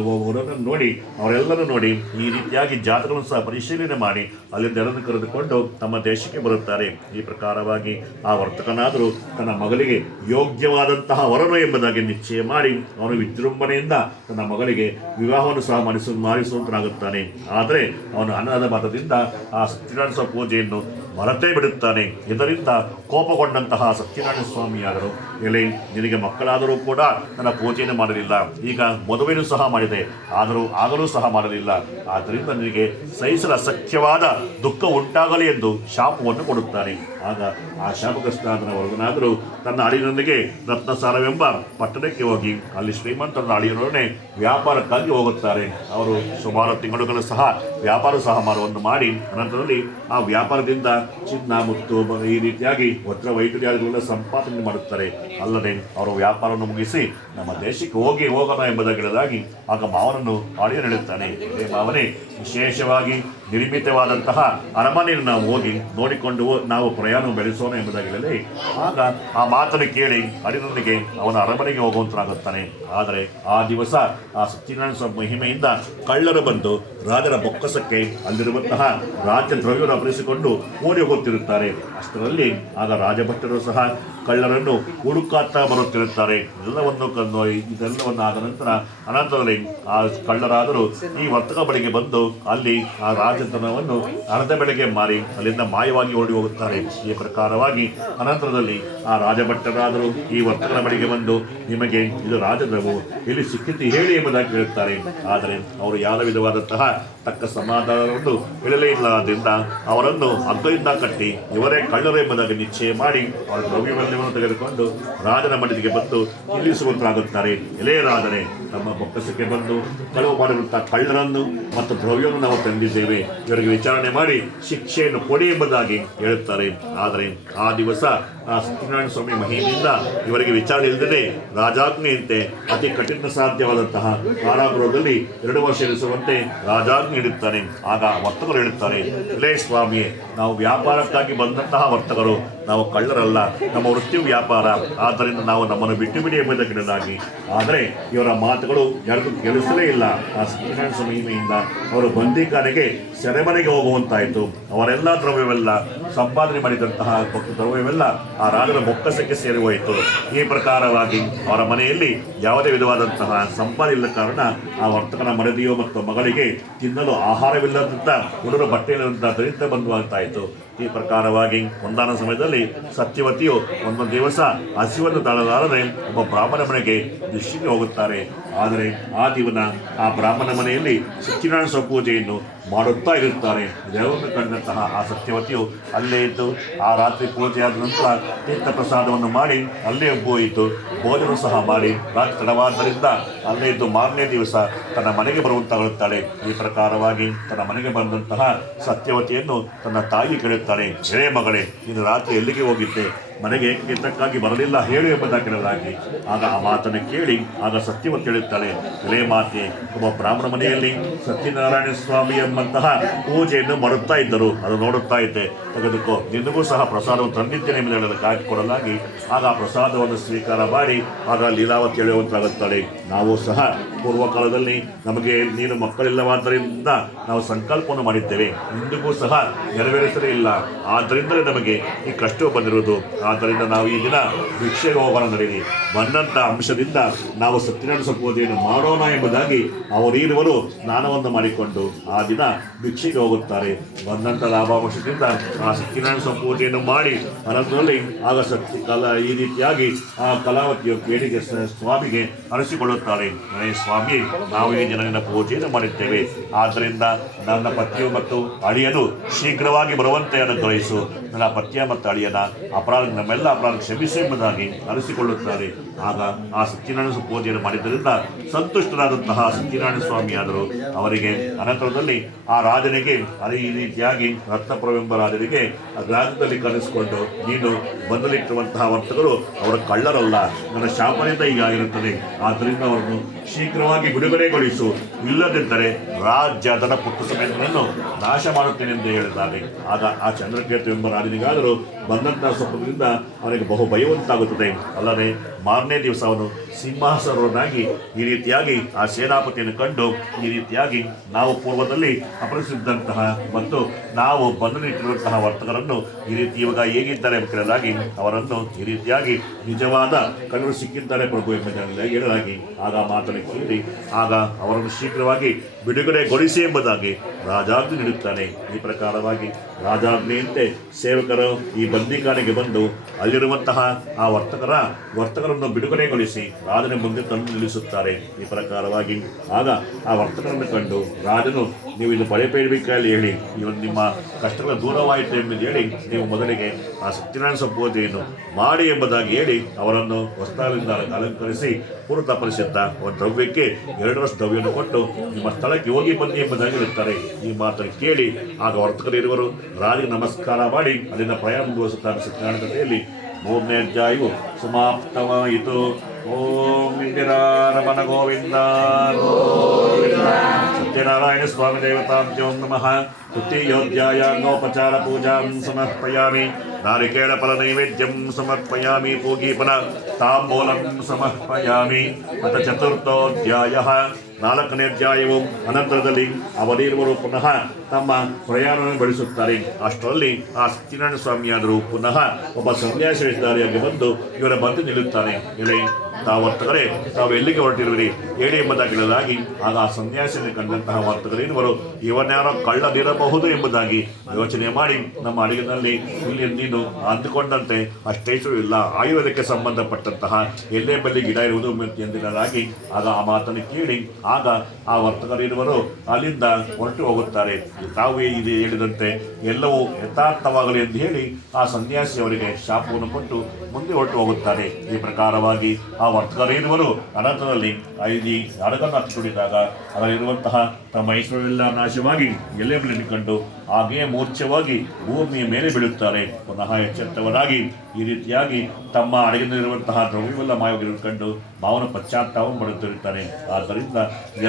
ನೋಡಿ ಅವರೆಲ್ಲರೂ ನೋಡಿ ಈ ರೀತಿಯಾಗಿ ಜಾತಕಗಳನ್ನು ಸಹ ಪರಿಶೀಲನೆ ಮಾಡಿ ಅಲ್ಲಿಂದ ಎಲ್ಲರನ್ನು ಕರೆದುಕೊಂಡು ತಮ್ಮ ದೇಶಕ್ಕೆ ಬರುತ್ತಾರೆ. ಈ ಪ್ರಕಾರವಾಗಿ ಆ ವರ್ತಕನಾದರೂ ತನ್ನ ಮಗಳಿಗೆ ಯೋಗ್ಯವಾದಂತಹ ವರನು ಎಂಬುದಾಗಿ ನಿಶ್ಚಯ ಮಾಡಿ ಅವನು ವಿಜೃಂಭಣೆಯಿಂದ ತನ್ನ ಮಗಳಿಗೆ ವಿವಾಹವನ್ನು ಸಹ ಮಾಡಿಸುವಂತಾಗುತ್ತಾನೆ. ಆದರೆ ಅವನು ಅನಾಥ ಮಾತದಿಂದ ಆ ಸತ್ಯನಾರಾಯಣ ಪೂಜೆಯನ್ನು ಮರೆತೇ ಬಿಡುತ್ತಾನೆ. ಇದರಿಂದ ಕೋಪಗೊಂಡಂತಹ ಸತ್ಯನಾರಾಯಣ ಸ್ವಾಮಿಯಾದರು, ಎಲೆ ನಿನಗೆ ಮಕ್ಕಳಾದರೂ ಕೂಡ ನನ್ನ ಪೂಜೆಯನ್ನು ಮಾಡಲಿಲ್ಲ, ಈಗ ಮದುವೆಯೂ ಸಹ ಮಾಡಿದೆ, ಆಗಲೂ ಸಹ ಮಾಡಲಿಲ್ಲ, ಆದ್ದರಿಂದ ನಿನಗೆ ಸಹಿಸಲು ಅಸಖ್ಯವಾದ ದುಃಖ ಉಂಟಾಗಲಿ ಎಂದು ಶಾಪವನ್ನು ಕೊಡುತ್ತಾನೆ. ಆಗ ಆ ಶಾಪಗ್ರಸ್ತಾದನ ವರ್ಗನಾದರೂ ತನ್ನ ಅಳಿಯನೊಂದಿಗೆ ರತ್ನಸಾರವೆಂಬ ಪಟ್ಟಣಕ್ಕೆ ಹೋಗಿ ಅಲ್ಲಿ ಶ್ರೀಮಂತನ ಅಳಿಯನೊಡನೆ ವ್ಯಾಪಾರಕ್ಕಾಗಿ ಹೋಗುತ್ತಾರೆ. ಅವರು ಸುಮಾರು ತಿಂಗಳುಗಳು ಸಹ ವ್ಯಾಪಾರ ಸಹ ಮಾಡಿ ಅನಂತರದಲ್ಲಿ ಆ ವ್ಯಾಪಾರದಿಂದ ಚಿನ್ನ ಮುತ್ತು ಈ ರೀತಿಯಾಗಿ ವಜ್ರ ವೈಡೂರ್ಯಾದಿಗಳೆಲ್ಲ ಸಂಪಾದನೆ ಮಾಡುತ್ತಾರೆ. ಅಲ್ಲದೆ ಅವರು ವ್ಯಾಪಾರವನ್ನು ಮುಗಿಸಿ ನಮ್ಮ ದೇಶಕ್ಕೆ ಹೋಗೋಣ ಎಂಬುದಾಗಿ ಆಗ ಮಾವನನ್ನು ಅಳಿಯನು ಹೇಳುತ್ತಾನೆ, ಮಾವನೇ, ವಿಶೇಷವಾಗಿ ನಿರ್ಮಿತವಾದಂತಹ ಅರಮನೆಯನ್ನು ನಾವು ಹೋಗಿ ನೋಡಿಕೊಂಡು ನಾವು ಪ್ರಯಾಣ ಬೆಳೆಸೋಣ ಎಂಬುದಾಗಿ ಆಗ ಆ ಮಾತನ್ನು ಕೇಳಿ ಅಳಿಯನೊಂದಿಗೆ ಅವನ ಅರಮನೆಗೆ ಹೋಗುವಂತಾಗುತ್ತಾನೆ. ಆದರೆ ಆ ದಿವಸ ಆ ಸತ್ಯನಾರಾಯಣ ಸ್ವಾಮಿ ಮಹಿಮೆಯಿಂದ ಕಳ್ಳರು ಬಂದು ರಾಜರ ಬೊಕ್ಕಸಕ್ಕೆ ಅಲ್ಲಿರುವಂತಹ ರಾಜ್ಯ ದ್ರವ್ಯವನ್ನು ಅಪಹರಿಸಿಕೊಂಡು ಓಡಿ ಹೋಗುತ್ತಿರುತ್ತಾರೆ. ಅಷ್ಟರಲ್ಲಿ ಆಗ ರಾಜಭಟ್ಟರು ಸಹ ಕಳ್ಳರನ್ನು ಹುಡುಕಾಡ್ತಾ ಬರುತ್ತಿರುತ್ತಾರೆ. ಇದೆಲ್ಲವನ್ನು ಆದ ಅನಂತರದಲ್ಲಿ ಆ ಕಳ್ಳರಾದರೂ ಈ ವರ್ತಕ ಬಳಿಗೆ ಬಂದು ಅಲ್ಲಿ ಆ ರಾಜಧನವನ್ನು ಅರ್ಧ ಬೆಳೆಗೆ ಮಾರಿ ಅಲ್ಲಿಂದ ಮಾಯವಾಗಿ ಓಡಿ ಹೋಗುತ್ತಾರೆ. ಈ ಪ್ರಕಾರವಾಗಿ ಅನಂತರದಲ್ಲಿ ಆ ರಾಜಭಟ್ಟರಾದರೂ ಈ ವರ್ತಕನ ಬಳಿಗೆ ಬಂದು, ನಿಮಗೆ ಇದು ರಾಜದ್ರವು ಇಲ್ಲಿ ಸಿಕ್ಕಿತು ಹೇಳಿ ಎಂಬುದಾಗಿ ಹೇಳುತ್ತಾರೆ. ಆದರೆ ಅವರು ಯಾವ ವಿಧವಾದಂತಹ ತಕ್ಕ ಸಮಾಧಾನವನ್ನು ಹೇಳಲೇ ಇಲ್ಲದಿಂದ ಅವರನ್ನು ಹಗ್ಗದಿಂದ ಕಟ್ಟಿ ಇವರೇ ಕಳ್ಳರು ಎಂಬುದಾಗಿ ನಿಶ್ಚಯ ಮಾಡಿ ಅವರ ದ್ರವ್ಯವನ್ನು ತೆಗೆದುಕೊಂಡು ರಾಜನ ಮನೆಗೆ ಬಂದು ನಿಲ್ಲಿಸುವಂತಾಗುತ್ತಾರೆ. ಎಲೆ ರಾಜನೇ, ನಮ್ಮ ಬೊಕ್ಕಸಕ್ಕೆ ಬಂದು ಕಳುವು ಮಾಡಿರುವಂತಹ ಕಳ್ಳರನ್ನು ಮತ್ತು ದ್ರವ್ಯವನ್ನು ನಾವು ತಂದಿದ್ದೇವೆ, ಇವರಿಗೆ ವಿಚಾರಣೆ ಮಾಡಿ ಶಿಕ್ಷೆಯನ್ನು ಕೊಡಿ ಎಂಬುದಾಗಿ ಹೇಳುತ್ತಾರೆ. ಆದರೆ ಆ ದಿವಸ ಆ ಸತ್ಯನಾರಾಯಣ ಸ್ವಾಮಿ ಮಹಿಮೆಯಿಂದ ಇವರಿಗೆ ವಿಚಾರಣೆ ಇಲ್ಲದೆ ರಾಜಾಜ್ಞೆಯಂತೆ ಅತಿ ಕಠಿಣ ಸಾಧ್ಯವಾದಂತಹ ಕಾರಾಗೃಹದಲ್ಲಿ 2 ವರ್ಷ ಇರಿಸುವಂತೆ ರಾಜಾಜ್ಞೆ ಇಡುತ್ತಾನೆ. ಆಗ ವರ್ತಕರು ಹೇಳುತ್ತಾರೆ, ಇಲೇ ಸ್ವಾಮಿಯೇ, ನಾವು ವ್ಯಾಪಾರಕ್ಕಾಗಿ ಬಂದಂತಹ ವರ್ತಕರು, ನಾವು ಕಳ್ಳರಲ್ಲ, ನಮ್ಮ ವೃತ್ತಿ ವ್ಯಾಪಾರ, ಆದ್ದರಿಂದ ನಾವು ನಮ್ಮನ್ನು ಬಿಟ್ಟು ಬಿಡಿ ಎಂಬುದಕ್ಕಿಡಲಾಗಿ. ಆದರೆ ಇವರ ಮಾತುಗಳು ಯಾರಿಗೂ ಕೇಳಿಸಲೇ ಇಲ್ಲ. ಆ ಸತ್ಯನಾರಾಯಣ ಸ್ವಾಮಿ ಮಹಿಮೆಯಿಂದ ಅವರು ಬಂದಿಖಾನೆಗೆ ಸೆರೆಮನೆಗೆ ಹೋಗುವಂತಾಯಿತು. ಅವರೆಲ್ಲ ದ್ರವ್ಯವೆಲ್ಲ ಸಂಪಾದನೆ ಮಾಡಿದಂತಹ ದ್ರವ್ಯವೆಲ್ಲ ಆ ರಾಜನ ಬೊಕ್ಕಸಕ್ಕೆ ಸೇರಿ ಹೋಯಿತು. ಈ ಪ್ರಕಾರವಾಗಿ ಅವರ ಮನೆಯಲ್ಲಿ ಯಾವುದೇ ವಿಧವಾದಂತಹ ಸಂಪಾದನೆ ಇಲ್ಲದ ಕಾರಣ ಆ ವರ್ತಕನ ಮಡದಿಯೋ ಮತ್ತು ಮಗಳಿಗೆ ತಿನ್ನಲು ಆಹಾರವಿಲ್ಲದಂತ ಉಡುರ ಬಟ್ಟೆಯಿಲ್ಲದಂತ ದರಿದ್ರ ಬಂಧುವಂತಾಯಿತು. ಈ ಪ್ರಕಾರವಾಗಿ ಒಂದಾನ ಸಮಯದಲ್ಲಿ ಸತ್ಯವತಿಯು ಒಂದು ದಿವಸ ಹಸಿವನ್ನು ತಾಳಲಾರದೆ ಒಬ್ಬ ಬ್ರಾಹ್ಮಣ ಮನೆಗೆ ಭಿಕ್ಷೆಗೆ ಹೋಗುತ್ತಾರೆ. ಆದರೆ ಆ ದಿವನ ಆ ಬ್ರಾಹ್ಮಣ ಮನೆಯಲ್ಲಿ ಸತ್ಯನಾರಾಯಣ ಪೂಜೆಯನ್ನು ಮಾಡುತ್ತಾ ಇರುತ್ತಾರೆ. ಇದನ್ನು ಕಂಡಂತಹ ಆ ಸತ್ಯವತಿಯು ಅಲ್ಲೇ ಇದ್ದು ಆ ರಾತ್ರಿ ಪೂಜೆಯಾದ ನಂತರ ತೀರ್ಥ ಪ್ರಸಾದವನ್ನು ಮಾಡಿ ಅಲ್ಲೇ ಹೋಯಿತು. ಭೋಜನ ಸಹ ಮಾಡಿ ರಾತ್ರಿ ತಡವಾದ್ದರಿಂದ ಅಲ್ಲೇ ಇದ್ದು ಮಾರನೇ ದಿವಸ ತನ್ನ ಮನೆಗೆ ಬರುವಂತಾಗುತ್ತಾಳೆ. ಈ ಪ್ರಕಾರವಾಗಿ ತನ್ನ ಮನೆಗೆ ಬಂದಂತಹ ಸತ್ಯವತಿಯನ್ನು ತನ್ನ ತಾಯಿ ಕೇಳುತ್ತಾಳೆ, ಎಳೆ ಮಗಳೇ, ನೀನು ರಾತ್ರಿ ಎಲ್ಲಿಗೆ ಹೋಗಿದ್ದೆ? ಮನೆಗೆ ಕಿತ್ತಕ್ಕಾಗಿ ಬರಲಿಲ್ಲ ಹೇಳು ಎಂಬುದಾಗಿ ಕೇಳಲಾಗಿ ಆಗ ಆ ಮಾತನ್ನು ಕೇಳಿ ಆಗ ಸತ್ಯವತಿ ಹೇಳುತ್ತಾಳೆ, ಎಳೆ ಮಾತೆ, ಒಬ್ಬ ಬ್ರಾಹ್ಮಣ ಮನೆಯಲ್ಲಿ ಸತ್ಯನಾರಾಯಣ ಸ್ವಾಮಿ ಎಂಬಂತಹ ಪೂಜೆಯನ್ನು ಮಾಡುತ್ತಾ ಇದ್ದರು. ಅದು ನೋಡುತ್ತಾ ಇದ್ದೆ. ತೆಗೆದುಕೋ, ನಿನಗೂ ಸಹ ಪ್ರಸಾದವನ್ನು ತಂದಿದ್ದೇನೆ ಎಂದು ಹೇಳೋದಕ್ಕಾಗಿ ಕೊಡಲಾಗಿ ಆಗ ಆ ಪ್ರಸಾದವನ್ನು ಸ್ವೀಕಾರ ಮಾಡಿ ಆಗ ಲೀಲಾವತಿ ಹೇಳುವಂತಾಗುತ್ತಾಳೆ, ನಾವು ಸಹ ಪೂರ್ವಕಾಲದಲ್ಲಿ ನಮಗೆ ನೀನು ಮಕ್ಕಳಿಲ್ಲವಾದ್ದರಿಂದ ನಾವು ಸಂಕಲ್ಪವನ್ನು ಮಾಡಿದ್ದೇವೆ, ಇಂದಿಗೂ ಸಹ ನೆರವೇರಿಸಲೇ ಇಲ್ಲ. ಆದ್ದರಿಂದಲೇ ನಮಗೆ ಈ ಕಷ್ಟವು ಬಂದಿರುವುದು. ಆದ್ದರಿಂದ ನಾವು ಈ ದಿನ ಭಿಕ್ಷೆಗೆ ಹೋಗೋಣ ನಡೀರಿ. ಬಂದಂಥ ಅಂಶದಿಂದ ನಾವು ಸತ್ಯನಾರಾಯಣ ಪೂಜೆಯನ್ನು ಮಾಡೋಣ ಎಂಬುದಾಗಿ ಅವರೀರುವರು ಸ್ನಾನವನ್ನು ಮಾಡಿಕೊಂಡು ಆ ದಿನ ಭಿಕ್ಷೆಗೆ ಹೋಗುತ್ತಾರೆ. ಬಂದಂಥ ಲಾಭಾಂಶದಿಂದ ಆ ಸತ್ಯನಾರಾಯಣ ಪೂಜೆಯನ್ನು ಮಾಡಿ ಅನಂತರಲ್ಲಿ ಆಗ ಈ ರೀತಿಯಾಗಿ ಆ ಕಲಾವತಿಯು ಕೇಳಿಗೆ ಸ್ವಾಮಿಗೆ ಅನಿಸಿಕೊಳ್ಳುತ್ತಾಳೆ, ಸ್ವಾಮಿ, ನಾವು ಈ ದಿನ ಪೂಜೆಯನ್ನು ಮಾಡಿದ್ದೇವೆ. ಆದ್ದರಿಂದ ನನ್ನ ಪತ್ನಿಯು ಮತ್ತು ಅಳಿಯನು ಶೀಘ್ರವಾಗಿ ಬರುವಂತೆ ಅನುಗ್ರಹಿಸು. ನನ್ನ ಪತ್ಯ ಮತ್ತು ಅಳಿಯನ ಅಪರಾಧ ನಮ್ಮೆಲ್ಲ ಅಪರಾಧ ಕ್ಷಮಿಸು ಎಂಬುದಾಗಿ ಅನಿಸಿಕೊಳ್ಳುತ್ತಾರೆ. ಆಗ ಆ ಸತ್ಯನಾರಾಯಣ ಪೂಜೆಯನ್ನು ಮಾಡಿದ್ದರಿಂದ ಸಂತುಷ್ಟರಾದಂತಹ ಸತ್ಯನಾರಾಯಣ ಸ್ವಾಮಿಯಾದರು. ಅವರಿಗೆ ಅನಂತರದಲ್ಲಿ ಆ ರಾಜನಿಗೆ ಈ ರೀತಿಯಾಗಿ ರತ್ನಪುರವೆಂಬ ರಾಜನಿಗೆ ಗ್ರಾಮದಲ್ಲಿ ಕರೆಸಿಕೊಂಡು, ನೀನು ಬಂದಲಿಟ್ಟಿರುವಂತಹ ವರ್ತಕರು ಅವರ ಕಳ್ಳರಲ್ಲ, ನನ್ನ ಶಾಪದಿಂದ ಹೀಗಾಗಿರುತ್ತದೆ. ಆದ್ದರಿಂದ ಅವರನ್ನು ಶೀಘ್ರವಾಗಿ ಬಿಡುಗಡೆಗೊಳಿಸು, ಇಲ್ಲದಿದ್ದರೆ ರಾಜ್ಯದ ಪುಟ್ಟು ಸಮೇತನನ್ನು ನಾಶ ಮಾಡುತ್ತೇನೆ ಎಂದು ಹೇಳಿದ್ದಾರೆ. ಆಗ ಆ ಚಂದ್ರಕೇತು ಎಂಬ ರಾಜನಿಗಾದರೂ ಬಂದಂತಹ ಸ್ವಪ್ನದಿಂದ ಅವನಿಗೆ ಬಹು ಭಯವಂತಾಗುತ್ತದೆ. ಅಲ್ಲದೆ ಮಾರನೇ ದಿವಸ ಅವನು ಸಿಂಹಾಸನವನ್ನಾಗಿ ಈ ರೀತಿಯಾಗಿ ಆ ಸೇನಾಪತಿಯನ್ನು ಕಂಡು ಈ ರೀತಿಯಾಗಿ ನಾವು ಪೂರ್ವದಲ್ಲಿ ಅಪರಿಸಿದ್ದಂತಹ ಮತ್ತು ನಾವು ಬಂಧನಿಟ್ಟಿರುವಂತಹ ವರ್ತಕರನ್ನು ಈ ರೀತಿ ಇವಾಗ ಹೇಗಿದ್ದಾರೆ ಎಂಬುದಾಗಿ ಅವರನ್ನು ಈ ರೀತಿಯಾಗಿ ನಿಜವಾದ ಕಣ್ಣು ಸಿಕ್ಕಿದ್ದಾರೆ ಪ್ರಭು ಎಂಬುದಾಗಿ ಹೇಳಲಾಗಿ ಆಗ ಮಾತನ್ನು ಕೇಳಿ ಆಗ ಅವರನ್ನು ಶೀಘ್ರವಾಗಿ ಬಿಡುಗಡೆಗೊಳಿಸಿ ಎಂಬುದಾಗಿ ರಾಜಾಜ್ಞೆ ನೀಡುತ್ತಾನೆ. ಈ ಪ್ರಕಾರವಾಗಿ ರಾಜಾಜ್ಞೆಯಂತೆ ಸೇವಕರು ಈ ಬಂದಿಖಾನೆಗೆ ಬಂದು ಅಲ್ಲಿರುವಂತಹ ಆ ವರ್ತಕರನ್ನು ಬಿಡುಗಡೆಗೊಳಿಸಿ ರಾಜನ ಮುಂದೆ ತಂದು ನಿಲ್ಲಿಸುತ್ತಾರೆ. ಈ ಪ್ರಕಾರವಾಗಿ ಆಗ ಆ ವರ್ತಕರನ್ನು ಕಂಡು ರಾಜನು, ನೀವು ಇದು ಬಳೆಪೇಳ್ಬೇಕಾಗಿ ಹೇಳಿ, ಇವನು ನಿಮ್ಮ ಕಷ್ಟಗಳ ದೂರವಾಯಿತು ಎಂಬುದು ಹೇಳಿ ನೀವು ಮೊದಲಿಗೆ ಆ ಸತ್ಯನಾರಾಯಣ ಪೂಜೆಯನ್ನು ಮಾಡಿ ಎಂಬುದಾಗಿ ಹೇಳಿ ಅವರನ್ನು ವಸ್ತ್ರಗಳಿಂದ ಅಲಂಕರಿಸಿ ಪೂರ್ವ ಪರಿಸಿದ್ದ ಒಂದು ದ್ರವ್ಯಕ್ಕೆ 2 ವರ್ಷ ದ್ರವ್ಯವನ್ನು ಕೊಟ್ಟು ನಿಮ್ಮ ಸ್ಥಳಕ್ಕೆ ಹೋಗಿ ಬನ್ನಿ ಎಂಬುದಾಗಿ ಹೇಳುತ್ತಾರೆ. ಈ ಮಾತನ್ನು ಕೇಳಿ ಆಗ ವರ್ತಕರಿರುವರು ರಾಜಗೆ ನಮಸ್ಕಾರ ಮಾಡಿ ಅಲ್ಲಿಂದ ಪ್ರಯಾಣ ಮುಂದುವರಿಸುತ್ತಾರೆ. ಸತ್ಯನಾರಾಯಣ ಕಥೆಯಲ್ಲಿ 3ನೇ ಅಧ್ಯಾಯವು ಸಮಾಪ್ತವಾಯಿತು. ಓಂ ಇಂದಿರಾರಮಣ ಗೋವಿಂದ. ಸತ್ಯನಾರಾಯಣ ಸ್ವಾಮಿ ದೇವತಾಭ್ಯೋ ನಮಃ. ತೃತೀಯೋಧ್ಯಾಯೋಪಚಾರ ಪೂಜಾಂ ಸಮರ್ಪಯಾಮಿ. ನಾರಿಕೇಳ ಫಲ ನೈವೇದ್ಯಂ ಸಮರ್ಪಯಾಮಿ. ಪೂಗೀಪನ ತಾಂಬೂಲಂ ಸಮರ್ಪಯಾಮಿ. ಅಥ ಚತುರ್ಥೋಧ್ಯಾಯ 4ನೇ ಅಧ್ಯಾಯವು ಅನಂತರದಲ್ಲಿ ಅವರಿರುವರು ಪುನಃ ತಮ್ಮ ಪ್ರಯಾಣವನ್ನು ಬೆಳೆಸುತ್ತಾರೆ. ಅಷ್ಟರಲ್ಲಿ ಆ ಸತ್ಯನಾರಾಯಣ ಸ್ವಾಮಿಯಾದರು ಪುನಃ ಒಬ್ಬ ಸನ್ಯಾಸಿ ವೇಷಧಾರಿಯಾಗಿ ಬಂದು ಇವರ ಬಂದು ನಿಲ್ಲುತ್ತಾನೆ. ಇಲ್ಲಿ ತಾವು ವರ್ತಕರೇ, ತಾವು ಎಲ್ಲಿಗೆ ಹೊರಟಿರುವಿರಿ ಹೇಳಿ ಎಂಬುದಾಗಿ ಹೇಳಲಾಗಿ ಆಗ ಆ ಸನ್ಯಾಸಿಯನ್ನು ಕಂಡಂತಹ ವರ್ತಕರೇನುವರು ಇವನ್ಯಾರೋ ಕಳ್ಳದಿರಬಹುದು ಎಂಬುದಾಗಿ ಯೋಚನೆ ಮಾಡಿ ನಮ್ಮ ಅಡಿಗೆನಲ್ಲಿ ಇಲ್ಲಿ ನೀನು ಅಂದುಕೊಂಡಂತೆ ಅಷ್ಟೇಶೂ ಇಲ್ಲ, ಆಯುರ್ವೇದಕ್ಕೆ ಸಂಬಂಧಪಟ್ಟಂತಹ ಎಲ್ಲೇ ಬಲ್ಲಿ ಗಿಡ ಇರುವುದು ಎಂದಿರಲಾಗಿ ಆಗ ಆ ಮಾತನ್ನು ಕೇಳಿ ಆಗ ಆ ವರ್ತಕರಿರುವರು ಅಲ್ಲಿಂದ ಹೊರಟು ಹೋಗುತ್ತಾರೆ. ತಾವು ಇದು ಹೇಳಿದಂತೆ ಎಲ್ಲವೂ ಯಥಾರ್ಥವಾಗಲಿ ಎಂದು ಹೇಳಿ ಆ ಸನ್ಯಾಸಿ ಅವರಿಗೆ ಶಾಪವನ್ನು ಕೊಟ್ಟು ಮುಂದೆ ಹೊರಟು ಹೋಗುತ್ತಾರೆ. ಈ ಪ್ರಕಾರವಾಗಿ ಆ ವರ್ತಕರೇನುವರು ಅನಂತರದಲ್ಲಿ ಈ ಹಡಗನ್ನು ಹತ್ತಿಕೊಂಡಿದ್ದಾಗ ಅದರಲ್ಲಿರುವಂತಹ ತಮ್ಮ ಐಶ್ವರ್ಯವೆಲ್ಲ ನಾಶವಾಗಿ ಎಲ್ಲೇ ನಿಂತುಕೊಂಡು ಹಾಗೆಯೇ ಮೂರ್ಛವಾಗಿ ಭೂಮಿಯ ಮೇಲೆ ಬೀಳುತ್ತಾರೆ. ಪುನಃ ಎಚ್ಚೆತ್ತವರಾಗಿ ಈ ರೀತಿಯಾಗಿ ತಮ್ಮ ಅಡಗಿನಲ್ಲಿರುವಂತಹ ದ್ರವ್ಯವೆಲ್ಲ ಮಾಯವಾಗಿ ಕಂಡು ಮಾವನ ಪಶ್ಚಾತ್ತಾಪ ಮಾಡುತ್ತಿರುತ್ತಾನೆ. ಆದ್ದರಿಂದ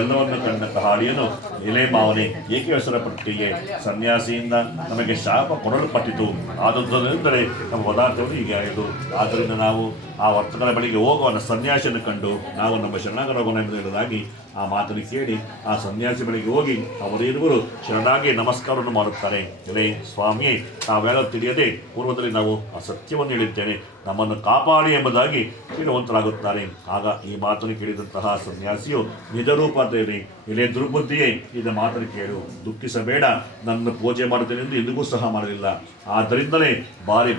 ಎಲ್ಲವನ್ನು ಕಂಡಂತಹ ಅಳಿಯನು, ಎಲೆ ಮಾವನೇ, ಏಕೆ ಹೆಸರ ಪಟ್ಟಿಗೆ ಸನ್ಯಾಸಿಯಿಂದ ನಮಗೆ ಶಾಪ ಕೊಡಲ್ಪಟ್ಟಿತು, ಆದದ್ದರೆಂದರೆ ನಮ್ಮ ಪದಾರ್ಥವನ್ನು ಹೀಗೆ ಆಯಿತು. ಆದ್ದರಿಂದ ನಾವು ಆ ವರ್ತಕರ ಬಳಿಗೆ ಹೋಗುವ ಸನ್ಯಾಸಿಯನ್ನು ಕಂಡು ನಾವು ನಮ್ಮ ಶರಣಾಗರಾಗೋಣ ಎಂದು ಹೇಳುವುದಾಗಿ ಆ ಮಾತನ್ನು ಕೇಳಿ ಆ ಸನ್ಯಾಸಿ ಬಳಿಗೆ ಹೋಗಿ ಅವರಿರುವರು ಶರಣಾಗಿ ನಮಸ್ಕಾರವನ್ನು ಮಾಡುತ್ತಾರೆ. ಎಲೆ ಸ್ವಾಮಿಯೇ, ತಾವೆಲ್ಲ ತಿಳಿಯದೆ ಪೂರ್ವದಲ್ಲಿ ನಾವು ಅಸತ್ಯವನ್ನು ಹೇಳಿದ್ದೇನೆ, ನಮ್ಮನ್ನು ಕಾಪಾಡಿ ಎಂಬುದಾಗಿ ಕೇಳುವಂತರಾಗುತ್ತಾರೆ. ಆಗ ಈ ಮಾತನ್ನು ಕೇಳಿದಂತಹ ಸನ್ಯಾಸಿಯು ನಿಜರೂಪ ದೇವಿ, ಎಲೆ ದುರ್ಬುದ್ಧಿಯೇ, ಇದ ಮಾತನ್ನು ಕೇಳು, ದುಃಖಿಸಬೇಡ, ನನ್ನ ಪೂಜೆ ಮಾಡುತ್ತೇನೆ ಎಂದು ಎಂದಿಗೂ ಸಹ ಮಾಡಲಿಲ್ಲ. ಆದ್ದರಿಂದಲೇ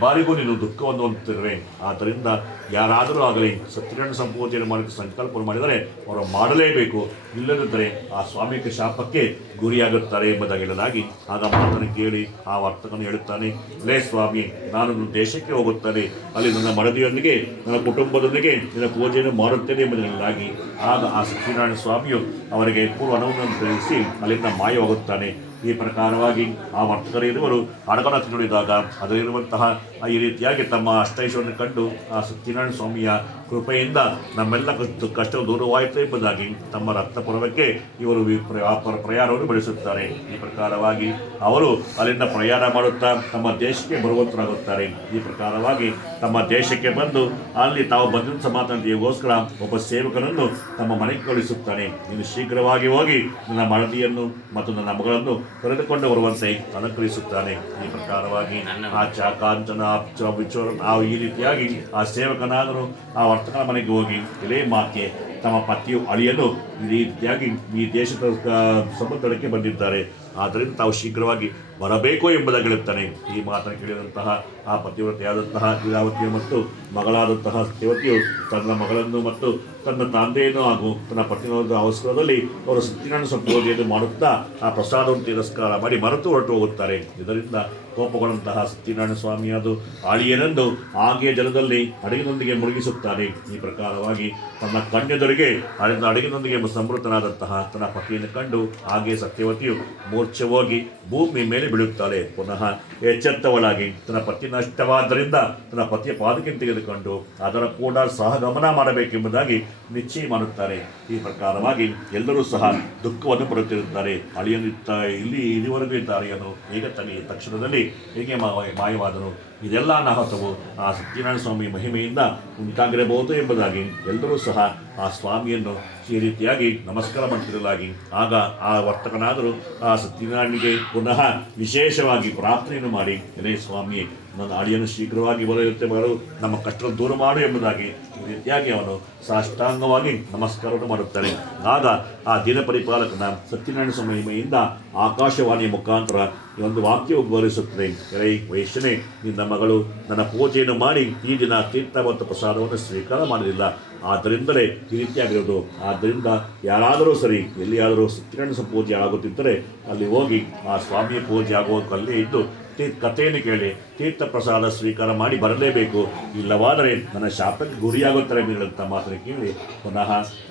ಬಾರಿಗೂ ನೀನು ದುಃಖವನ್ನು ಹೊಂದುತ್ತಿರುವೆ. ಆದ್ದರಿಂದ ಯಾರಾದರೂ ಆಗಲಿ ಸತ್ಯನಾರಾಯಣ ಸಂಪೂಜೆಯನ್ನು ಮಾಡಲಿಕ್ಕೆ ಸಂಕಲ್ಪವನ್ನು ಮಾಡಿದರೆ ಅವರು ಮಾಡಲೇಬೇಕು, ಇಲ್ಲದಿದ್ದರೆ ಆ ಸ್ವಾಮಿಗೆ ಶಾಪಕ್ಕೆ ಗುರಿಯಾಗುತ್ತಾರೆ ಎಂಬುದಾಗಿ ಹೇಳಲಾಗಿ ಆಗ ಮಾತನ್ನು ಕೇಳಿ ಆ ವರ್ತಕನು ಹೇಳುತ್ತಾನೆ, ಲೇ ಸ್ವಾಮಿ, ನಾನು ನನ್ನ ದೇಶಕ್ಕೆ ಹೋಗುತ್ತೇನೆ, ಅಲ್ಲಿ ನನ್ನ ಮಡದಿಯೊಂದಿಗೆ ನನ್ನ ಕುಟುಂಬದೊಂದಿಗೆ ನಿನ್ನ ಪೂಜೆಯನ್ನು ಮಾಡುತ್ತೇನೆ ಎಂಬುದಾಗಿ ಆಗ ಆ ಸತ್ಯನಾರಾಯಣ ಸ್ವಾಮಿಯು ಅವರಿಗೆ ಪೂರ್ವನವನ್ನು ತಿಳಿಸಿ ಅಲ್ಲಿಂದ ಮಾಯ ಹೋಗುತ್ತಾನೆ. ಈ ಪ್ರಕಾರವಾಗಿ ಆ ವರ್ತಕರಿರುವರು ಹಡಗನ ನೋಡಿದಾಗ ಅದರಲ್ಲಿರುವಂತಹ ಈ ರೀತಿಯಾಗಿ ತಮ್ಮ ಅಷ್ಟೈಶ್ವರನ್ನು ಕಂಡು ಆ ಸತ್ಯನಾರಾಯಣ ಸ್ವಾಮಿಯ ಕೃಪೆಯಿಂದ ನಮ್ಮೆಲ್ಲ ಕಷ್ಟಗಳು ದೂರವಾಯಿತು ಎಂಬುದಾಗಿ ತಮ್ಮ ರತ್ನಪುರಕ್ಕೆ ಇವರು ಪ್ರಯಾಣವನ್ನು ಬೆಳೆಸುತ್ತಾರೆ. ಈ ಪ್ರಕಾರವಾಗಿ ಅವರು ಅಲ್ಲಿಂದ ಪ್ರಯಾಣ ಮಾಡುತ್ತಾ ತಮ್ಮ ದೇಶಕ್ಕೆ ಬರುವಂತರಾಗುತ್ತಾರೆ. ಈ ಪ್ರಕಾರವಾಗಿ ತಮ್ಮ ದೇಶಕ್ಕೆ ಬಂದು ಅಲ್ಲಿ ತಾವು ಬಂದ ಸಮಾಧಾನತೆಗೋಸ್ಕರ ಒಬ್ಬ ಸೇವಕನನ್ನು ತಮ್ಮ ಮನೆಗೆ ಕಳಿಸುತ್ತಾನೆ. ನೀನು ಶೀಘ್ರವಾಗಿ ಹೋಗಿ ನನ್ನ ಮಡದಿಯನ್ನು ಮತ್ತು ನನ್ನ ಮಗಳನ್ನು ಕರೆದುಕೊಂಡು ಬರುವಂತೆ ಅನುಕರಿಸುತ್ತಾನೆ. ಈ ಪ್ರಕಾರವಾಗಿ ಆ ಚಾಕಾಂಚನ ಈ ರೀತಿಯಾಗಿ ಆ ಸೇವಕನಾದರೂ ಆ ವರ್ತಕನ ಮನೆಗೆ ಹೋಗಿ, ಎಲೆ ಮಾತೆ, ತಮ್ಮ ಪತಿಯು ಅಳಿಯಲು ಈ ರೀತಿಯಾಗಿ ಈ ದೇಶದ ಸಮುದ್ರಕ್ಕೆ ಬಂದಿದ್ದಾರೆ, ಆದ್ದರಿಂದ ತಾವು ಶೀಘ್ರವಾಗಿ ಬರಬೇಕು ಎಂಬುದಾಗಿ ಹೇಳುತ್ತಾನೆ. ಈ ಮಾತನ್ನು ಕೇಳಿದಂತಹ ಆ ಪತಿವ್ರತೆಯಾದಂತಹ ಲೀಲಾವತಿಯು ಮತ್ತು ಮಗಳಾದಂತಹ ಸತ್ಯವತಿಯು ತನ್ನ ಮಗಳನ್ನು ಮತ್ತು ತನ್ನ ತಂದೆಯನ್ನು ಹಾಗೂ ತನ್ನ ಪತಿಯ ಅವಸರದಲ್ಲಿ ಅವರು ಸತ್ಯನಾರಾಯಣ ಸಂಪೂಜೆಯನ್ನು ಮಾಡುತ್ತಾ ಆ ಪ್ರಸಾದವನ್ನು ತಿರಸ್ಕಾರ ಮಾಡಿ ಮರೆತು ಹೊರಟು ಹೋಗುತ್ತಾರೆ. ಇದರಿಂದ ಕೋಪಗೊಂಡಂತಹ ಸತ್ಯನಾರಾಯಣ ಸ್ವಾಮಿ ಅದು ಆಳಿಯನೆಂದು ಹಾಗೆಯೇ ಜಲದಲ್ಲಿ ಅಡಗಿನೊಂದಿಗೆ ಮುಳುಗಿಸುತ್ತಾನೆ. ಈ ಪ್ರಕಾರವಾಗಿ ತನ್ನ ಕಣ್ಣೆದುರಿಗೆ ಅಡಗಿನೊಂದಿಗೆ ಸಮೃದ್ಧನಾದಂತಹ ತನ್ನ ಪತಿಯನ್ನು ಕಂಡು ಹಾಗೆಯೇ ಸತ್ಯವತಿಯು ಮೂರ್ಛೆ ಹೋಗಿ ಭೂಮಿ ಮೇಲೆ ಬೀಳುತ್ತಾಳೆ. ಪುನಃ ಎಚ್ಚೆತ್ತವಳಾಗಿ ತನ್ನ ಪತಿ ನಷ್ಟವಾದ್ದರಿಂದ ತನ್ನ ಪತಿಯ ಪಾದಕ್ಕೆ ತೆಗೆದುಕೊಂಡು ಅದರ ಕೂಡ ಸಹಗಮನ ಮಾಡಬೇಕೆಂಬುದಾಗಿ ನಿಶ್ಚಯ ಮಾಡುತ್ತಾರೆ. ಈ ಪ್ರಕಾರವಾಗಿ ಎಲ್ಲರೂ ಸಹ ದುಃಖವನ್ನು ಪಡುತ್ತಿರುತ್ತಾರೆ. ಅಳಿಯನಿತ್ತ ಇಲ್ಲಿವರೆಗೂ ಇದ್ದ ಅಳಿಯನು ಈಗ ತಕ್ಷಣದಲ್ಲಿ ಹೇಗೆ ಮಾಯವಾದನು, ಇದೆಲ್ಲ ಅನಾಹುತವು ಆ ಸತ್ಯನಾರಾಯಣ ಸ್ವಾಮಿ ಮಹಿಮೆಯಿಂದ ಉಂಟಾಗಿರಬಹುದು ಎಂಬುದಾಗಿ ಎಲ್ಲರೂ ಸಹ ಆ ಸ್ವಾಮಿಯನ್ನು ಈ ರೀತಿಯಾಗಿ ನಮಸ್ಕಾರ ಮಾಡುತ್ತಿರಲಾಗಿ ಆಗ ಆ ವರ್ತಕನಾದರೂ ಆ ಸತ್ಯನಾರಾಯಣನಿಗೆ ಪುನಃ ವಿಶೇಷವಾಗಿ ಪ್ರಾರ್ಥನೆಯನ್ನು ಮಾಡಿ, ಎಲೆ ಸ್ವಾಮಿ, ನನ್ನ ಅಳಿಯನ್ನು ಶೀಘ್ರವಾಗಿ ಬರೆಯುತ್ತೆ ಬರು, ನಮ್ಮ ಕಷ್ಟವನ್ನು ದೂರ ಮಾಡು ಎಂಬುದಾಗಿ ಈ ರೀತಿಯಾಗಿ ಅವನು ಸಾಷ್ಟಾಂಗವಾಗಿ ನಮಸ್ಕಾರವನ್ನು ಮಾಡುತ್ತಾನೆ. ಆಗ ಆ ದಿನ ಪರಿಪಾಲಕನ ಸತ್ಯನಾರಾಯಣ ಸ್ವಾಮಿ ಮಹಿಮೆಯಿಂದ ಆಕಾಶವಾಣಿಯ ಮುಖಾಂತರ ಈ ಒಂದು ವಾಕ್ಯವು ಬೋಧಿಸುತ್ತದೆ, ಎಲೆ ವೈಶ್ಯನೇ, ನಿನ್ನ ಮಗಳು ನನ್ನ ಪೂಜೆಯನ್ನು ಮಾಡಿ ಈ ದಿನ ತೀರ್ಥ ಮತ್ತು ಪ್ರಸಾದವನ್ನು ಸ್ವೀಕಾರ ಮಾಡಲಿಲ್ಲ, ಆದ್ದರಿಂದಲೇ ಈ ರೀತಿಯಾಗಿರೋದು. ಆದ್ದರಿಂದ ಯಾರಾದರೂ ಸರಿ ಎಲ್ಲಿಯಾದರೂ ಸತ್ಯನಾರಾಯಣ ಪೂಜೆ ಆಗುತ್ತಿದ್ದರೆ ಅಲ್ಲಿ ಹೋಗಿ ಆ ಸ್ವಾಮಿಯ ಪೂಜೆ ಆಗುವಲ್ಲೇ ಇದ್ದು ಕಥೆಯನ್ನು ಕೇಳಿ ತೀರ್ಥ ಪ್ರಸಾದ ಸ್ವೀಕಾರ ಮಾಡಿ ಬರಲೇಬೇಕು, ಇಲ್ಲವಾದರೆ ನನ್ನ ಶಾಪಕ್ಕೆ ಗುರಿಯಾಗುತ್ತಾರೆ ಎಂಬಂಥ ಮಾತನ್ನು ಕೇಳಿ ಪುನಃ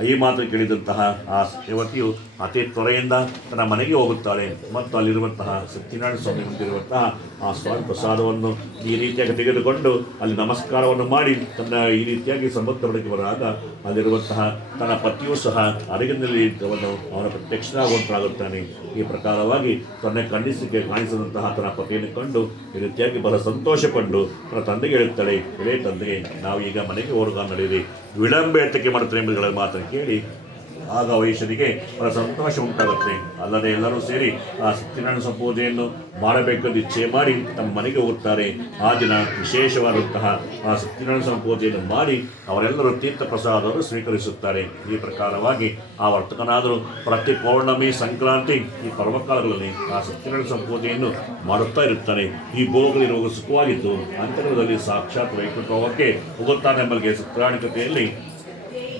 ಈ ಮಾತನ್ನು ಕೇಳಿದಂತಹ ಆ ಯುವತಿಯು ಅತಿ ತ್ವರೆಯಿಂದ ತನ್ನ ಮನೆಗೆ ಹೋಗುತ್ತಾಳೆ ಮತ್ತು ಅಲ್ಲಿರುವಂತಹ ಸತ್ಯನಾರಾಯಣ ಸ್ವಾಮಿ ಹೊಂದಿರುವಂತಹ ಆ ಸ್ವಾಮಿ ಪ್ರಸಾದವನ್ನು ಈ ರೀತಿಯಾಗಿ ತೆಗೆದುಕೊಂಡು ಅಲ್ಲಿ ನಮಸ್ಕಾರವನ್ನು ಮಾಡಿ ತನ್ನ ಈ ರೀತಿಯಾಗಿ ಸಮುದ್ರಕ್ಕೆ ಬರುವಾಗ ಅಲ್ಲಿರುವಂತಹ ತನ್ನ ಪತಿಯೂ ಸಹ ಅಡಗಿನಲ್ಲಿ ಅವನ ಪ್ರತ್ಯಕ್ಷನಾಗುವಂತಾಗುತ್ತಾನೆ. ಈ ಪ್ರಕಾರವಾಗಿ ತನ್ನ ಕಾಣಿಸಿದಂತಹ ತನ್ನ ಪತಿಯನ್ನು ಕಂಡು ಈ ರೀತಿಯಾಗಿ ಬಹಳ ಸಂತೋಷಪಟ್ಟು ತನ್ನ ತಂದೆಗೆ ಹೇಳುತ್ತಾಳೆ, ಎಳೆ ತಂದೆಗೆ, ನಾವು ಈಗ ಮನೆಗೆ ಹೊರಗ ನಡೆಯಿರಿ, ವಿಳಂಬ ಏತಕ್ಕೆ ಮಾಡುತ್ತಾರೆ ಎಂಬುದರ ಮಾತನ್ನು ಕೇಳಿ ಆಗ ವೈಶ್ಯನಿಗೆ ಬಹಳ ಸಂತೋಷ ಉಂಟಾಗುತ್ತೆ. ಅಲ್ಲದೆ ಎಲ್ಲರೂ ಸೇರಿ ಆ ಸತ್ಯನಾರಾಯಣ ಪೂಜೆಯನ್ನು ಮಾಡಬೇಕೆಂದು ಇಚ್ಛೆ ಮಾಡಿ ತಮ್ಮ ಮನೆಗೆ ಹೋಗುತ್ತಾರೆ. ಆ ದಿನ ವಿಶೇಷವಾದಂತಹ ಆ ಸತ್ಯನಾರಾಯಣ ಪೂಜೆಯನ್ನು ಮಾಡಿ ಅವರೆಲ್ಲರೂ ತೀರ್ಥ ಪ್ರಸಾದವನ್ನು ಸ್ವೀಕರಿಸುತ್ತಾರೆ. ಈ ಪ್ರಕಾರವಾಗಿ ಆ ವರ್ತಕನಾದರೂ ಪ್ರತಿ ಪೌರ್ಣಮಿ, ಸಂಕ್ರಾಂತಿ ಈ ಪರ್ವಕಾಲಗಳಲ್ಲಿ ಆ ಸತ್ಯನಾರಾಯಣ ಪೂಜೆಯನ್ನು ಮಾಡುತ್ತಾ ಇರುತ್ತಾನೆ. ಈ ಭೋಗಲಿರುವ ಸುಖವಾಗಿದ್ದು ಅಂತರದಲ್ಲಿ ಸಾಕ್ಷಾತ್ ವೈಕುಂಠಕ್ಕೆ ಹೋಗುತ್ತಾನೆ ಎಂಬ ಸತ್ರಾಣಿಕತೆಯಲ್ಲಿ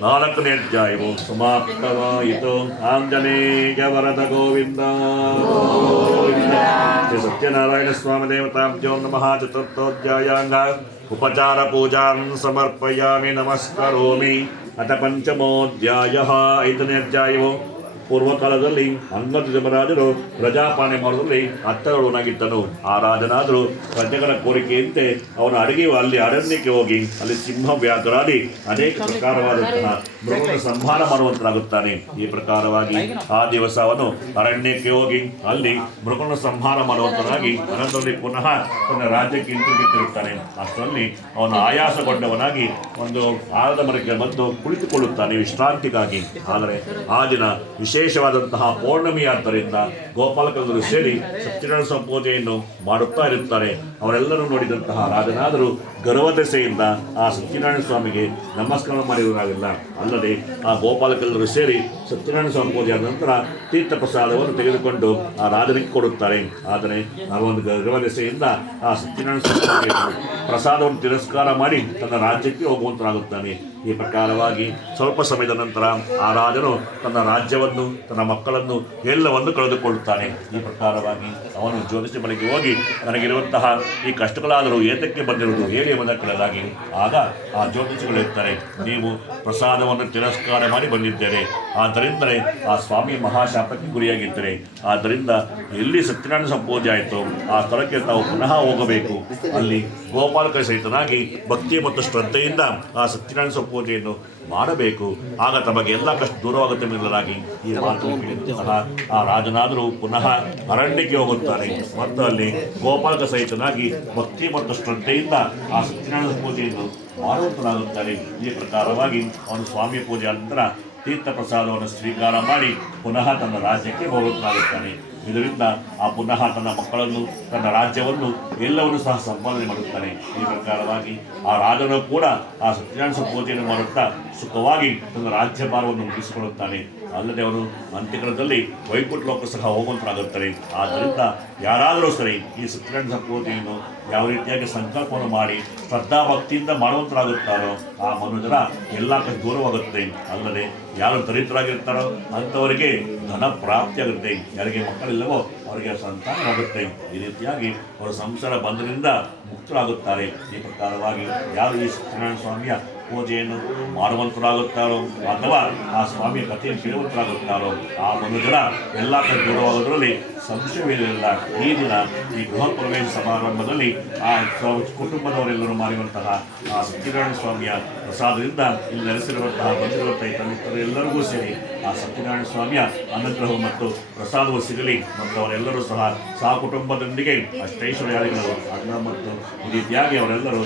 4ನೇ ಅಧ್ಯಾಯವು ಸಮಾಪ್ತವಾಯಿತು. ಆಂಜನೇಯ ವರದ ಗೋವಿಂದ ಶ್ರೀ ಸತ್ಯನಾರಾಯಣ ಸ್ವಾಮಿ ದೇವತಾಭ್ಯೋ ನಮಃ. ಚತುರ್ಥೋಧ್ಯಾಯಾಂಗ ಉಪಚಾರ ಪೂಜಾಂ ಸಮರ್ಪಯಾಮಿ ನಮಸ್ಕರೋಮಿ. ಅಥ ಪಂಚಮೋಧ್ಯಾಯ 5ನೇ ಅಧ್ಯಾಯವು ಪೂರ್ವಕಾಲದಲ್ಲಿ ಅಂಗದ ಜಮರಾಜರು ಪ್ರಜಾಪಾಲನೆ ಮಾಡುವುದರಲ್ಲಿ ಅತ್ತರವನಾಗಿದ್ದನು. ಆ ರಾಜನಾದರೂ ಪ್ರಜೆಗಳ ಕೋರಿಕೆಯಂತೆ ಅವನ ಅಲ್ಲಿ ಅರಣ್ಯಕ್ಕೆ ಹೋಗಿ ಅಲ್ಲಿ ಸಿಂಹ ವ್ಯಾಘ್ರಾದಿ ಅನೇಕ ಪ್ರಕಾರವಾದಂತಹ ಮೃಗವನ್ನು ಸಂಹಾರ ಮಾಡುವಂತರಾಗುತ್ತಾನೆ. ಈ ಪ್ರಕಾರವಾಗಿ ಆ ದಿವಸ ಅವನು ಅರಣ್ಯಕ್ಕೆ ಹೋಗಿ ಅಲ್ಲಿ ಮೃಗವನ್ನು ಸಂಹಾರ ಮಾಡುವಂತನಾಗಿ ಅನಂತರಲ್ಲಿ ಪುನಃ ತನ್ನ ರಾಜ್ಯಕ್ಕೆ ಹಿಂತಿರುಗುತ್ತಿರುತ್ತಾನೆ. ಅಷ್ಟರಲ್ಲಿ ಅವನು ಆಯಾಸಗೊಂಡವನಾಗಿ ಒಂದು ಆಲದ ಮರಕ್ಕೆ ಬಂದು ಕುಳಿತುಕೊಳ್ಳುತ್ತಾನೆ ವಿಶ್ರಾಂತಿಗಾಗಿ. ಆದರೆ ಆ ದಿನ ವಿಶೇಷವಾದಂತಹ ಪೌರ್ಣಮಿಯಾದ್ದರಿಂದ ಗೋಪಾಲಕರು ಸೇರಿ ಸತ್ಯನಾರಾಯಣ ಪೂಜೆಯನ್ನು ಮಾಡುತ್ತಾ ಇರುತ್ತಾರೆ. ಅವರೆಲ್ಲರೂ ನೋಡಿದಂತಹ ರಾಜನಾದರೂ ಗರ್ವದೆಸೆಯಿಂದ ಆ ಸತ್ಯನಾರಾಯಣ ಸ್ವಾಮಿಗೆ ನಮಸ್ಕಾರ ಮಾಡಿರುವುದಾಗಿಲ್ಲ. ಅಲ್ಲದೆ ಆ ಗೋಪಾಲಕರೆಲ್ಲರೂ ಸೇರಿ ಸತ್ಯನಾರಾಯಣ ಸ್ವಾಮಿ ಪೂಜೆಯ ನಂತರ ತೀರ್ಥ ಪ್ರಸಾದವನ್ನು ತೆಗೆದುಕೊಂಡು ಆ ರಾಜನಿಗೆ ಕೊಡುತ್ತಾರೆ. ಆದರೆ ಆ ಒಂದು ಗರ್ವದೆಸೆಯಿಂದ ಆ ಸತ್ಯನಾರಾಯಣ ಸ್ವಾಮಿ ಪ್ರಸಾದವನ್ನು ತಿರಸ್ಕಾರ ಮಾಡಿ ತನ್ನ ರಾಜ್ಯಕ್ಕೆ ಹೋಗುವಂತರಾಗುತ್ತಾನೆ. ಈ ಪ್ರಕಾರವಾಗಿ ಸ್ವಲ್ಪ ಸಮಯದ ನಂತರ ಆ ರಾಜನು ತನ್ನ ರಾಜ್ಯವನ್ನು, ತನ್ನ ಮಕ್ಕಳನ್ನು ಎಲ್ಲವನ್ನು ಕಳೆದುಕೊಳ್ಳುತ್ತಾನೆ. ಈ ಪ್ರಕಾರವಾಗಿ ಅವನು ಜ್ಯೋತಿಷಿ ಮನೆಗೆ ಹೋಗಿ ನನಗಿರುವಂತಹ ಈ ಕಷ್ಟಗಳಾದರೂ ಏತಕ್ಕೆ ಬಂದಿರುವುದು ಹೇಳಿ ಎಂಬುದನ್ನು ಕೇಳಲಾಗಿ ಆಗ ಆ ಜ್ಯೋತಿಷಿಗಳು ಇರ್ತಾರೆ, ನೀವು ಪ್ರಸಾದವನ್ನು ತಿರಸ್ಕಾರ ಮಾಡಿ ಬಂದಿದ್ದೇನೆ, ಆದ್ದರಿಂದಲೇ ಆ ಸ್ವಾಮಿ ಮಹಾಶಾಪಕ್ಕೆ ಗುರಿಯಾಗಿದ್ದರೆ, ಆದ್ದರಿಂದ ಎಲ್ಲಿ ಸತ್ಯನಾರಾಯಣ ಸಂಪೂಜೆ ಆಯಿತು ಆ ಸ್ಥಳಕ್ಕೆ ತಾವು ಪುನಃ ಹೋಗಬೇಕು. ಅಲ್ಲಿ ಗೋಪಾಲಕ ಸಹಿತನಾಗಿ ಭಕ್ತಿ ಮತ್ತು ಶ್ರದ್ಧೆಯಿಂದ ಆ ಸತ್ಯನಾರಾಯಣ ಸಂಪೂಜೆಯನ್ನು ಮಾಡಬೇಕು. ಆಗ ತಮಗೆ ಎಲ್ಲ ಕಷ್ಟ ದೂರವಾಗುತ್ತೆ ಎಂಬುದಾಗಿ ಈ ಮಾತು ಸಹ ಆ ರಾಜನಾದರೂ ಪುನಃ ಅರಣ್ಯಕ್ಕೆ ಹೋಗುತ್ತಾನೆ ಮತ್ತು ಅಲ್ಲಿ ಗೋಪಾಲಕ ಸಹಿತನಾಗಿ ಭಕ್ತಿ ಮತ್ತು ಶ್ರದ್ಧೆಯಿಂದ ಆ ಸತ್ಯನಾರಾಯಣ ಪೂಜೆಯನ್ನು ಮಾಡುವಂತನಾಗುತ್ತಾನೆ. ಈ ಪ್ರಕಾರವಾಗಿ ಅವನು ಸ್ವಾಮಿ ಪೂಜೆ ನಂತರ ತೀರ್ಥ ಪ್ರಸಾದವನ್ನು ಸ್ವೀಕಾರ ಮಾಡಿ ಪುನಃ ತನ್ನ ರಾಜ್ಯಕ್ಕೆ ಹೋಗುತ್ತಾಗುತ್ತಾನೆ. ಇದರಿಂದ ಆ ಪುನಃ ತನ್ನ ಮಕ್ಕಳನ್ನು, ತನ್ನ ರಾಜ್ಯವನ್ನು ಎಲ್ಲವನ್ನೂ ಸಹ ಸಂಪಾದನೆ ಮಾಡುತ್ತಾನೆ. ಈ ಪ್ರಕಾರವಾಗಿ ಆ ರಾಜನು ಕೂಡ ಆ ಸತ್ಯನಾರಾಯಣ ಪೂಜೆಯನ್ನು ಮಾಡುತ್ತಾ ಸುಖವಾಗಿ ತನ್ನ ರಾಜ್ಯಭಾರವನ್ನು ಮುಗಿಸಿಕೊಳ್ಳುತ್ತಾನೆ. ಅಲ್ಲದೆ ಅವನು ಅಂತ್ಯಕಾಲದಲ್ಲಿ ವೈಕುಂಠ ಲೋಕ ಸಹ ಹೋಗುವಂತರಾಗುತ್ತಾರೆ. ಆದ್ದರಿಂದ ಯಾರಾದರೂ ಸರಿ ಈ ಸತ್ಯನಾರಾಯಣ ಪೂಜೆಯನ್ನು ಯಾವ ರೀತಿಯಾಗಿ ಸಂಕಲ್ಪವನ್ನು ಮಾಡಿ ಶ್ರದ್ಧಾಭಕ್ತಿಯಿಂದ ಮಾಡುವಂತರಾಗುತ್ತಾರೋ ಆ ಮನುಜರ ಎಲ್ಲ ದೂರವಾಗುತ್ತೆ. ಅಲ್ಲದೆ ಯಾರು ದರಿದ್ರರಾಗಿರ್ತಾರೋ ಅಂಥವರಿಗೆ ಧನ ಪ್ರಾಪ್ತಿಯಾಗುತ್ತೆ, ಯಾರಿಗೆ ಮಕ್ಕಳಿಲ್ಲವೋ ಅವರಿಗೆ ಸಂತಾನವಾಗುತ್ತೆ. ಈ ರೀತಿಯಾಗಿ ಅವರು ಸಂಸಾರ ಬಂಧನದಿಂದ ಮುಕ್ತರಾಗುತ್ತಾರೆ. ಈ ಪ್ರಕಾರವಾಗಿ ಯಾರು ಈ ಸತ್ಯನಾರಾಯಣ ಸ್ವಾಮಿಯ ಪೂಜೆಯನ್ನು ಮಾಡುವಂತರಾಗುತ್ತಾರೋ ಅಥವಾ ಆ ಸ್ವಾಮಿಯ ಕಥೆಯನ್ನು ಕೇಳುವಂತರಾಗುತ್ತಾರೋ ಆ ಮನುಜರ ಎಲ್ಲ ದೂರವಾಗೋದ್ರಲ್ಲಿ ಸಂಶಯವೇನಿಲ್ಲ. ಈ ದಿನ ಈ ಗೃಹ ಪ್ರವೇಶ ಸಮಾರಂಭದಲ್ಲಿ ಆ ಕುಟುಂಬದವರೆಲ್ಲರೂ ಮಾಡಿರುವಂತಹ ಆ ಸತ್ಯನಾರಾಯಣ ಸ್ವಾಮಿಯ ಪ್ರಸಾದದಿಂದ ಇಲ್ಲಿ ನೆಲೆಸಿರುವಂತಹ ಬಂದಿರುವಂತಹ ಇತರ ಎಲ್ಲರಿಗೂ ಸೇರಿ ಆ ಸತ್ಯನಾರಾಯಣ ಸ್ವಾಮಿಯ ಅನುಗ್ರಹ ಮತ್ತು ಪ್ರಸಾದವು ಸಿಗಲಿ ಮತ್ತು ಅವರೆಲ್ಲರೂ ಸಹ ಕುಟುಂಬದೊಂದಿಗೆ ಅಷ್ಟೈಶ್ವರ್ಯಾದಿಗಳು ಅನ್ನ ಮತ್ತು ಈ ರೀತಿಯಾಗಿ ಅವರೆಲ್ಲರೂ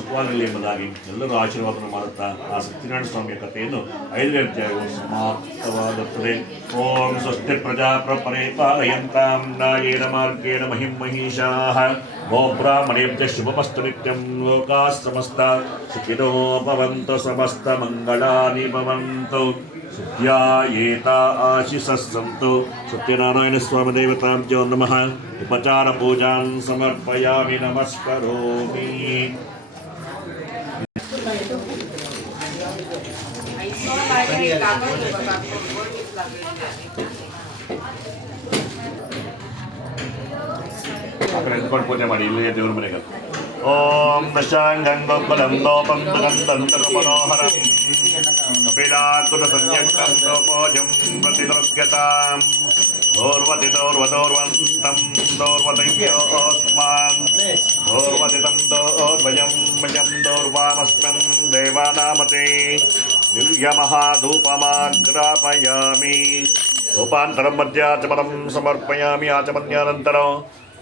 ಸುಖವಾಗಿರಲಿ ಎಂಬುದಾಗಿ ಎಲ್ಲರೂ ಆಶೀರ್ವಾದವನ್ನು ಮಾಡುತ್ತಾ ಆ ಸತ್ಯನಾರಾಯಣ ಸ್ವಾಮಿಯ ಕಥೆಯನ್ನು 5ನೇ ಅಧ್ಯಾಯವು ಸಮಾಪ್ತವಾಗುತ್ತದೆ. ಓಂ ಸ್ವಸ್ತಿ ಪ್ರಜಾಪರೇ ಪಾಲಯಂತಾಂ ನ್ಯಾಯೇನ ಮಾರ್ಗೇಣ ಮಹಿಂ ಮಹಿಷಾಃ ಗೋಬ್ರಾಹ್ಮಣೇಭ್ಯಃ ಶುಭಮಸ್ತು ನಿತ್ಯಂ ಲೋಕಾಃ ಸಮಸ್ತಾಃ ಸುಖಿನೋ ಭವಂತು ಸಮಸ್ತ ಮಂಗಳಾನಿ ಭವಂತು ಸುಧ್ಯಾಯೇತ ಆಶೀಸಃ ಸಂತು. ಸತ್ಯನಾರಾಯಣ ಸ್ವಾಮಿ ದೇವತಾಭ್ಯೋ ನಮಃ. ಉಪಚಾರ ಪೂಜಾನ್ ಸಮರ್ಪಯಾಮಿ ನಮಸ್ಕರೋಮಿ. ಅక్కడ ಎದ್ಕೊಂಡು ಪೂಜೆ ಮಾಡಿ ಇಲ್ಲಿಯೇ ದೇವ್ರ ಮನೆಗೆ. ಓಂ ದಶಾಂಗಂಗೋಪಲಂ ಲೋಪಂ ದುಗಂಧಂ ಮನೋಹರಂ ಕಪಿಲಾಕುತ ಸಂಯುಕ್ತಂ ಸೋಪೋಜಂ ಪ್ರತಿದೃಶ್ಯತಾಂ ದೌರ್ವತಿ ದೌರ್ವದೌರ್ವಂತಂ ದೌರ್ವತಂಯೋಸ್ಮಾನ್ ದೌರ್ವತಿತಂ ದೌರ್ವಯಂ ಭಜಂ ದೌರ್ವಾಮಸ್ಮಂ ದೇವಾನಾಮತೆ ದಿವ್ಯಮಹಾಧೂಪಮಾಗ್ರಾಪಯಾಮಿ. ಧೂಪಾಂತರಂ ಮಧ್ಯಾಚಮನಂ ಸಮರ್ಪಯಾಮಿ. ಆಚಮನ್ಯಾನಂತರಂ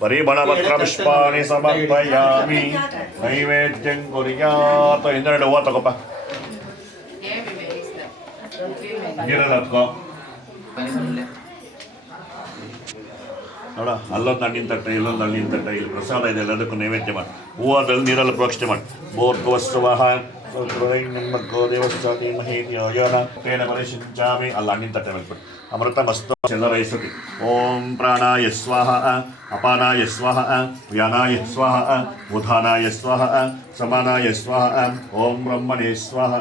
ಪರಿಮಳಪತ್ರಪುಷ್ಪಾಣಿ ಸಮರ್ಪಯಾಮಿ. ನೈವೇದ್ಯಂ ಕುರ್ಯಾತ್. ಇನ್ನೆರಡು ಹೂವು ತಗೋಪ್ಪ, ನೀರಲ್ಲಿ ಹತ್ಕೋ ನೋಡ. ಅಲ್ಲೊಂದು ಹಣ್ಣಿನ ತಟ್ಟೆ, ಇಲ್ಲೊಂದು ಹಣ್ಣಿನ ತಟ್ಟೆ, ಇಲ್ಲಿ ಪ್ರಸಾದ ಇದೆ, ಎಲ್ಲದಕ್ಕೂ ನೈವೇದ್ಯ ಮಾಡಿ. ಹೂವದಲ್ಲಿ ನೀರಲ್ಲಿ ಪ್ರೋಕ್ಷಣೆ ಮಾಡಿ. ಭೂರ್ಭುವಸ್ಸುವಃ ಸ್ವರ್ಗೋ ದೇವಸ್ಥಾತಿ ಮಹೇತ್ಯೋನ ತೇನ ಪರಿಶಿಂಚಾಮಿ. ಅಲ್ಲ ಹಣ್ಣಿನ ತಟ್ಟೆ ಮೇಲ್ಬಿಟ್ಟು ಅಮೃತ ಮಸ್ತು ಎಲ್ಲರೈಸತಿ. ಓಂ ಪ್ರಾಣಾಯ ಸ್ವಾಹ, ಅಪಾನಾಯ ಸ್ವಾಹ, ವ್ಯಾನಾಯ ಸ್ವಾಹ, ಉಧಾನಾಯ ಸ್ವಾಹ, ಸಮಾನಾಯ ಸ್ವಾಹ. ಓಂ ಬ್ರಹ್ಮಣೇ ಸ್ವಾಹ.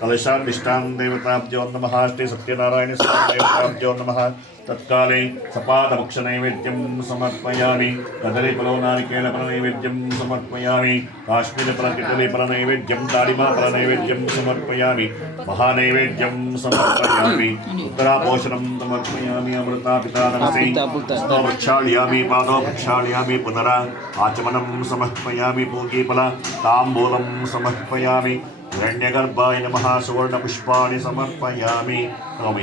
ಕಲಶಾನ್ವಿಷ್ಟಾಂ ದೇವತಾಭ್ಯೋ ನಮಃ. ಶ್ರೀ ಸತ್ಯನಾರಾಯಣ ಸ್ವಾಮಿ ದೇವತಾಭ್ಯೋ ನಮಃ. तत्काले सपादभक्षनैवेद्यं समर्पयामि कदलीफलनारिकेलफलनैवेद्यं समर्पयामि काश्मीरफलकिटलीफलनैवेद्यं दाडिमाफलनैवेद्यं समर्पयामि महानैवेद्यं समर्पयामि उत्तरापोषणं समर्पयामि अमृतापितानमसि हस्तो प्रक्षालयामि पादौ प्रक्षालयामि पुनरा आचमनं समर्पयामि पूगीफल ताम्बूलं समर्पयामि हिरण्यगर्भाय नमः सुवर्णपुष्पाणि समर्पयामि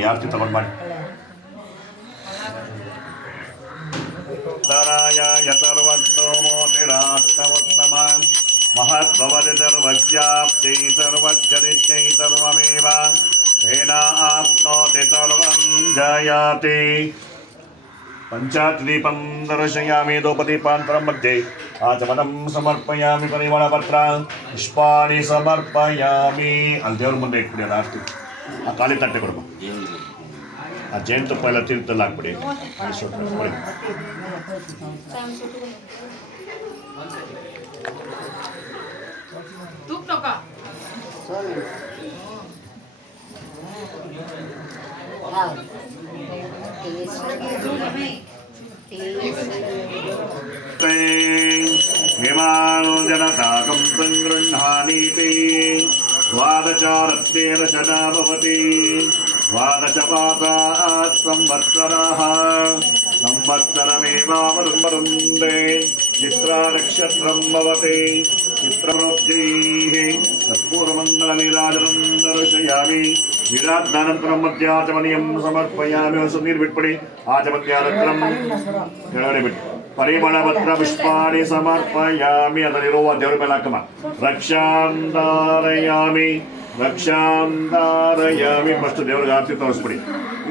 यार्ति तಗೊಂಡ್ಬಾಡಿ तराय यतर्वक्तो मोतिरात्तमोत्तम महद्भवति सर्वस्याप्त्यै सर्वज्जनित्यै सर्वमेव तेन आप्नोति सर्वं जयति पञ्चाद्वीपं दर्शयामि दोपदीपान्तरं मध्ये आचमनं समर्पयामि परिमलपत्र पुष्पाणि समर्पयामि ಅಲ್ಲಿ ದೇವ್ರ ಮುಂದೆ ಇಟ್ಬಿಡಿ ಅದು ಆರ್ತಿ ಆ ಖಾಲಿ ತಟ್ಟೆ ಕೊಡಮ್ಮ ಆ ಜೇನುತುಪ್ಪ ಎಲ್ಲ ತೀರ್ಥದಲ್ಲಿ ಹಾಕ್ಬಿಡಿ ಕೊಡಿ हिमानुजनताकं सङ्गृह्णानीति द्वादशारत्नेन शता भवति द्वादशपादात् संवत्सराः संवत्सरमेवावरुन्धे चित्रानक्षत्रं भवति चित्रवृत्तिः तत्पूर्वमङ्गलनीराजनं दर्शयामि नीराजनानन्तरं मध्याचमनीयं समर्पयामि सुनीर्बिट्पडि आचमन्यानन्तरं बिट् परिमलपत्र पुष्पाणि समर्पयामि ಅದರಲ್ಲಿರುವ ದೇವರ ಮೇಲೆ ಹಾಕಮ್ಮ ರಕ್ಷಾಂಧಾರಯಾಮಿ ರಕ್ಷಾಂಧಾರಯಾಮಿ ಫಸ್ಟ್ ದೇವರಿಗೆ ಆರತಿ ತೋರಿಸ್ಬಿಡಿ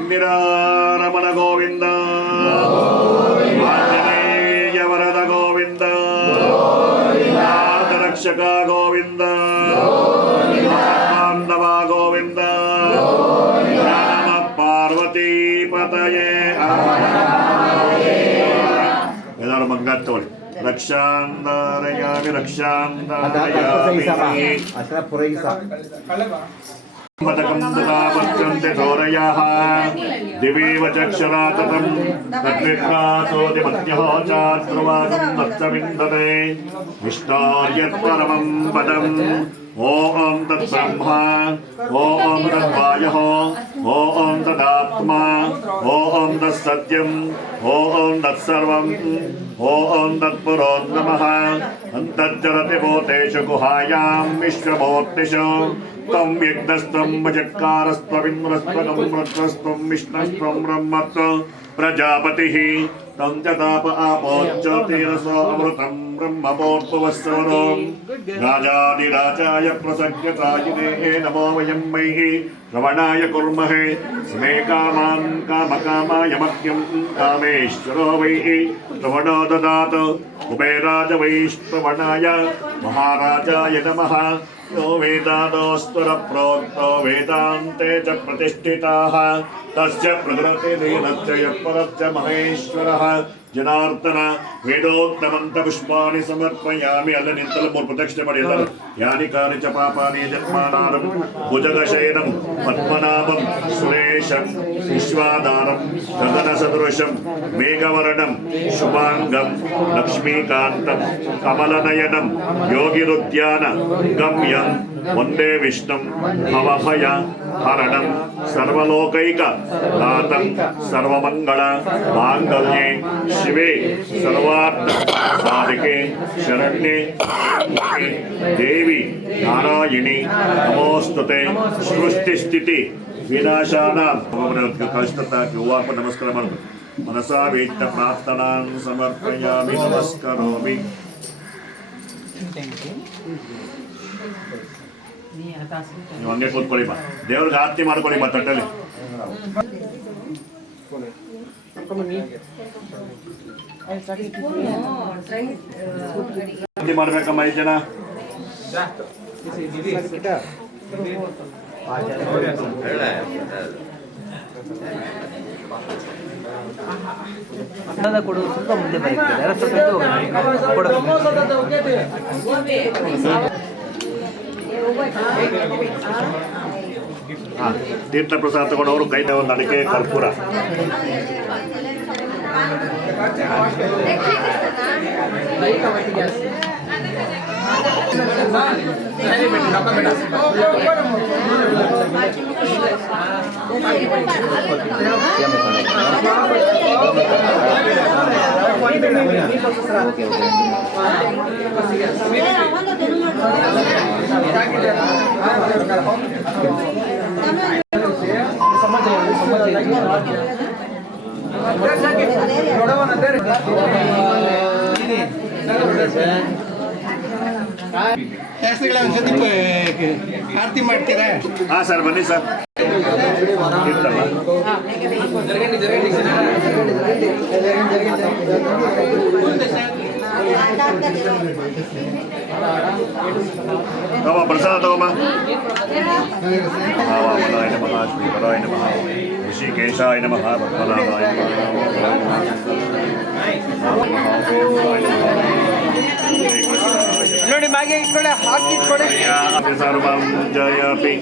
ಇಂದಿರಾರಮಣ ಗೋವಿಂದ ಆಂಜನೇಯ ವರದ ಗೋವಿಂದ ರಕ್ಷಕ ಗೋವಿಂದ ಬಾಂಧವ ಗೋವಿಂದ ಪಾರ್ವತಿ ಪತಯೇ ಎಲ್ಲರೂ ಮಂಗಾತ್ ತಗೊಳ್ಳಿ ರಕ್ಷಾಂಧಾರಯಾಮಿ ರಕ್ಷಾಂಧಾರಯಾಮಿ मदकन्दतावर्तन्ते धोरयाः दिवीव चक्षरा ततं तद्विक्रासोति मध्यः चाद्रवागं मत्सविन्दते विष्टार्यत्परमं पदम् ॐ तत्ब्रह्मा ॐ तद्वायः ॐ तदात्मा ॐ तत्सत्यम् ॐ तत्सर्वम् ॐ तत्पुरो नमः अन्तर्जलति भूतेषु गुहायां विश्वभूतिषु त्वं यज्ञस्त्वं भजत्कारस्त्वमिन्द्रस्त्वं रुद्रस्त्वं विष्णुस्त्वं ब्रह्मत्वं प्रजापतिः तं च ताप आपोच्चतीरसो अमृतं ब्रह्मभूर्भुवस्सवरो राजाधिराजाय प्रसज्ञतायिने नमो वयं मयि श्रवणाय कुर्महे स्मे कामान् कामकामाय मह्यं कामेश्वरो वै श्रवणो ददातु कुबेराज वै श्रवणाय महाराजाय नमः यो वेदादोस्त्वरप्रोक्तो वेदान्ते च प्रतिष्ठिताः तस्य प्रकृतिलीनस्य परश्च महेश्वरः जनार्दन वेदोक्तमन्तपुष्पाणि समर्पयामि अल्ल निंतल मूर् प्रदक्षिणे ಮಾಡಿ ಎಲ್ಲರೂ यानि कानि च पापानि जन्मानारं भुजगशयनं पद्मनाभं सुरेशं विश्वाधारं गगनसदृशं मेघवर्णं शुभांगं लक्ष्मीकान्तं कमलनयनं योगिरुद्यान गम्यं वन्दे विष्णुं भवभय हरणं सर्वलोकैक नाथं सर्वमङ्गल माङ्गल्ये शिवे सर्वार्थ साधिके शरण्ये देवी नारायणी नमोस्तुते सृष्टिस्थिति विनाशानां कष्टताकि उवाप नमस्कार माडु मनसा वेट्ट प्रार्थनां समर्पयामि नमस्करोमि ನೀವು ಹಂಗೆ ಕೂತ್ಕೊಳ್ಳಿ ಬಾ ದೇವ್ರಿಗೆ ಆರತಿ ಮಾಡ್ಕೊಳ್ಳಿ ಬಾ ತಟ್ಟಲ್ಲಿ ಆರತಿ ಮಾಡ್ಬೇಕಮ್ಮ 5 ಜನ ಕೊಡು ಸ್ವಲ್ಪ ಮುಂದೆ ಬರೀತಾರೆ ಸ್ವಲ್ಪ ಹಾಂ ತೀರ್ಥ ಪ್ರಸಾದ ತಗೊಂಡವರು ಕೈ ಒಂದು ಅಡಿಕೆ ಕರ್ಪೂರ. ಶಾಸ್ತ್ರಿಗಳ ಒಂದ್ಸತಿ ಆರತಿ ಮಾಡ್ತೀರಾ? ಹಾಂ ಸರ್ ಬನ್ನಿ ಸರ್. ಇರ್ತಲ್ಲ ತಗೋ ಪ್ರಸಾದ ತಗೋಮ್ಮ. ವಾಮನಾಯ ನಮಃ ಶ್ರೀಧರಾಯ ನಮಃ ಋಷಿಕೇಶಾಯ ನಮಃ ಪದ್ಮನಾಭಾಯ ನೋಡಿ ಮಾಗೆ ಇಟ್ಕೊಳ್ಳಿ, ಹಾಕಿ ಇಟ್ಕೊಳ್ಳಿ. ಸರ್ವಂ ಜಯಪಿ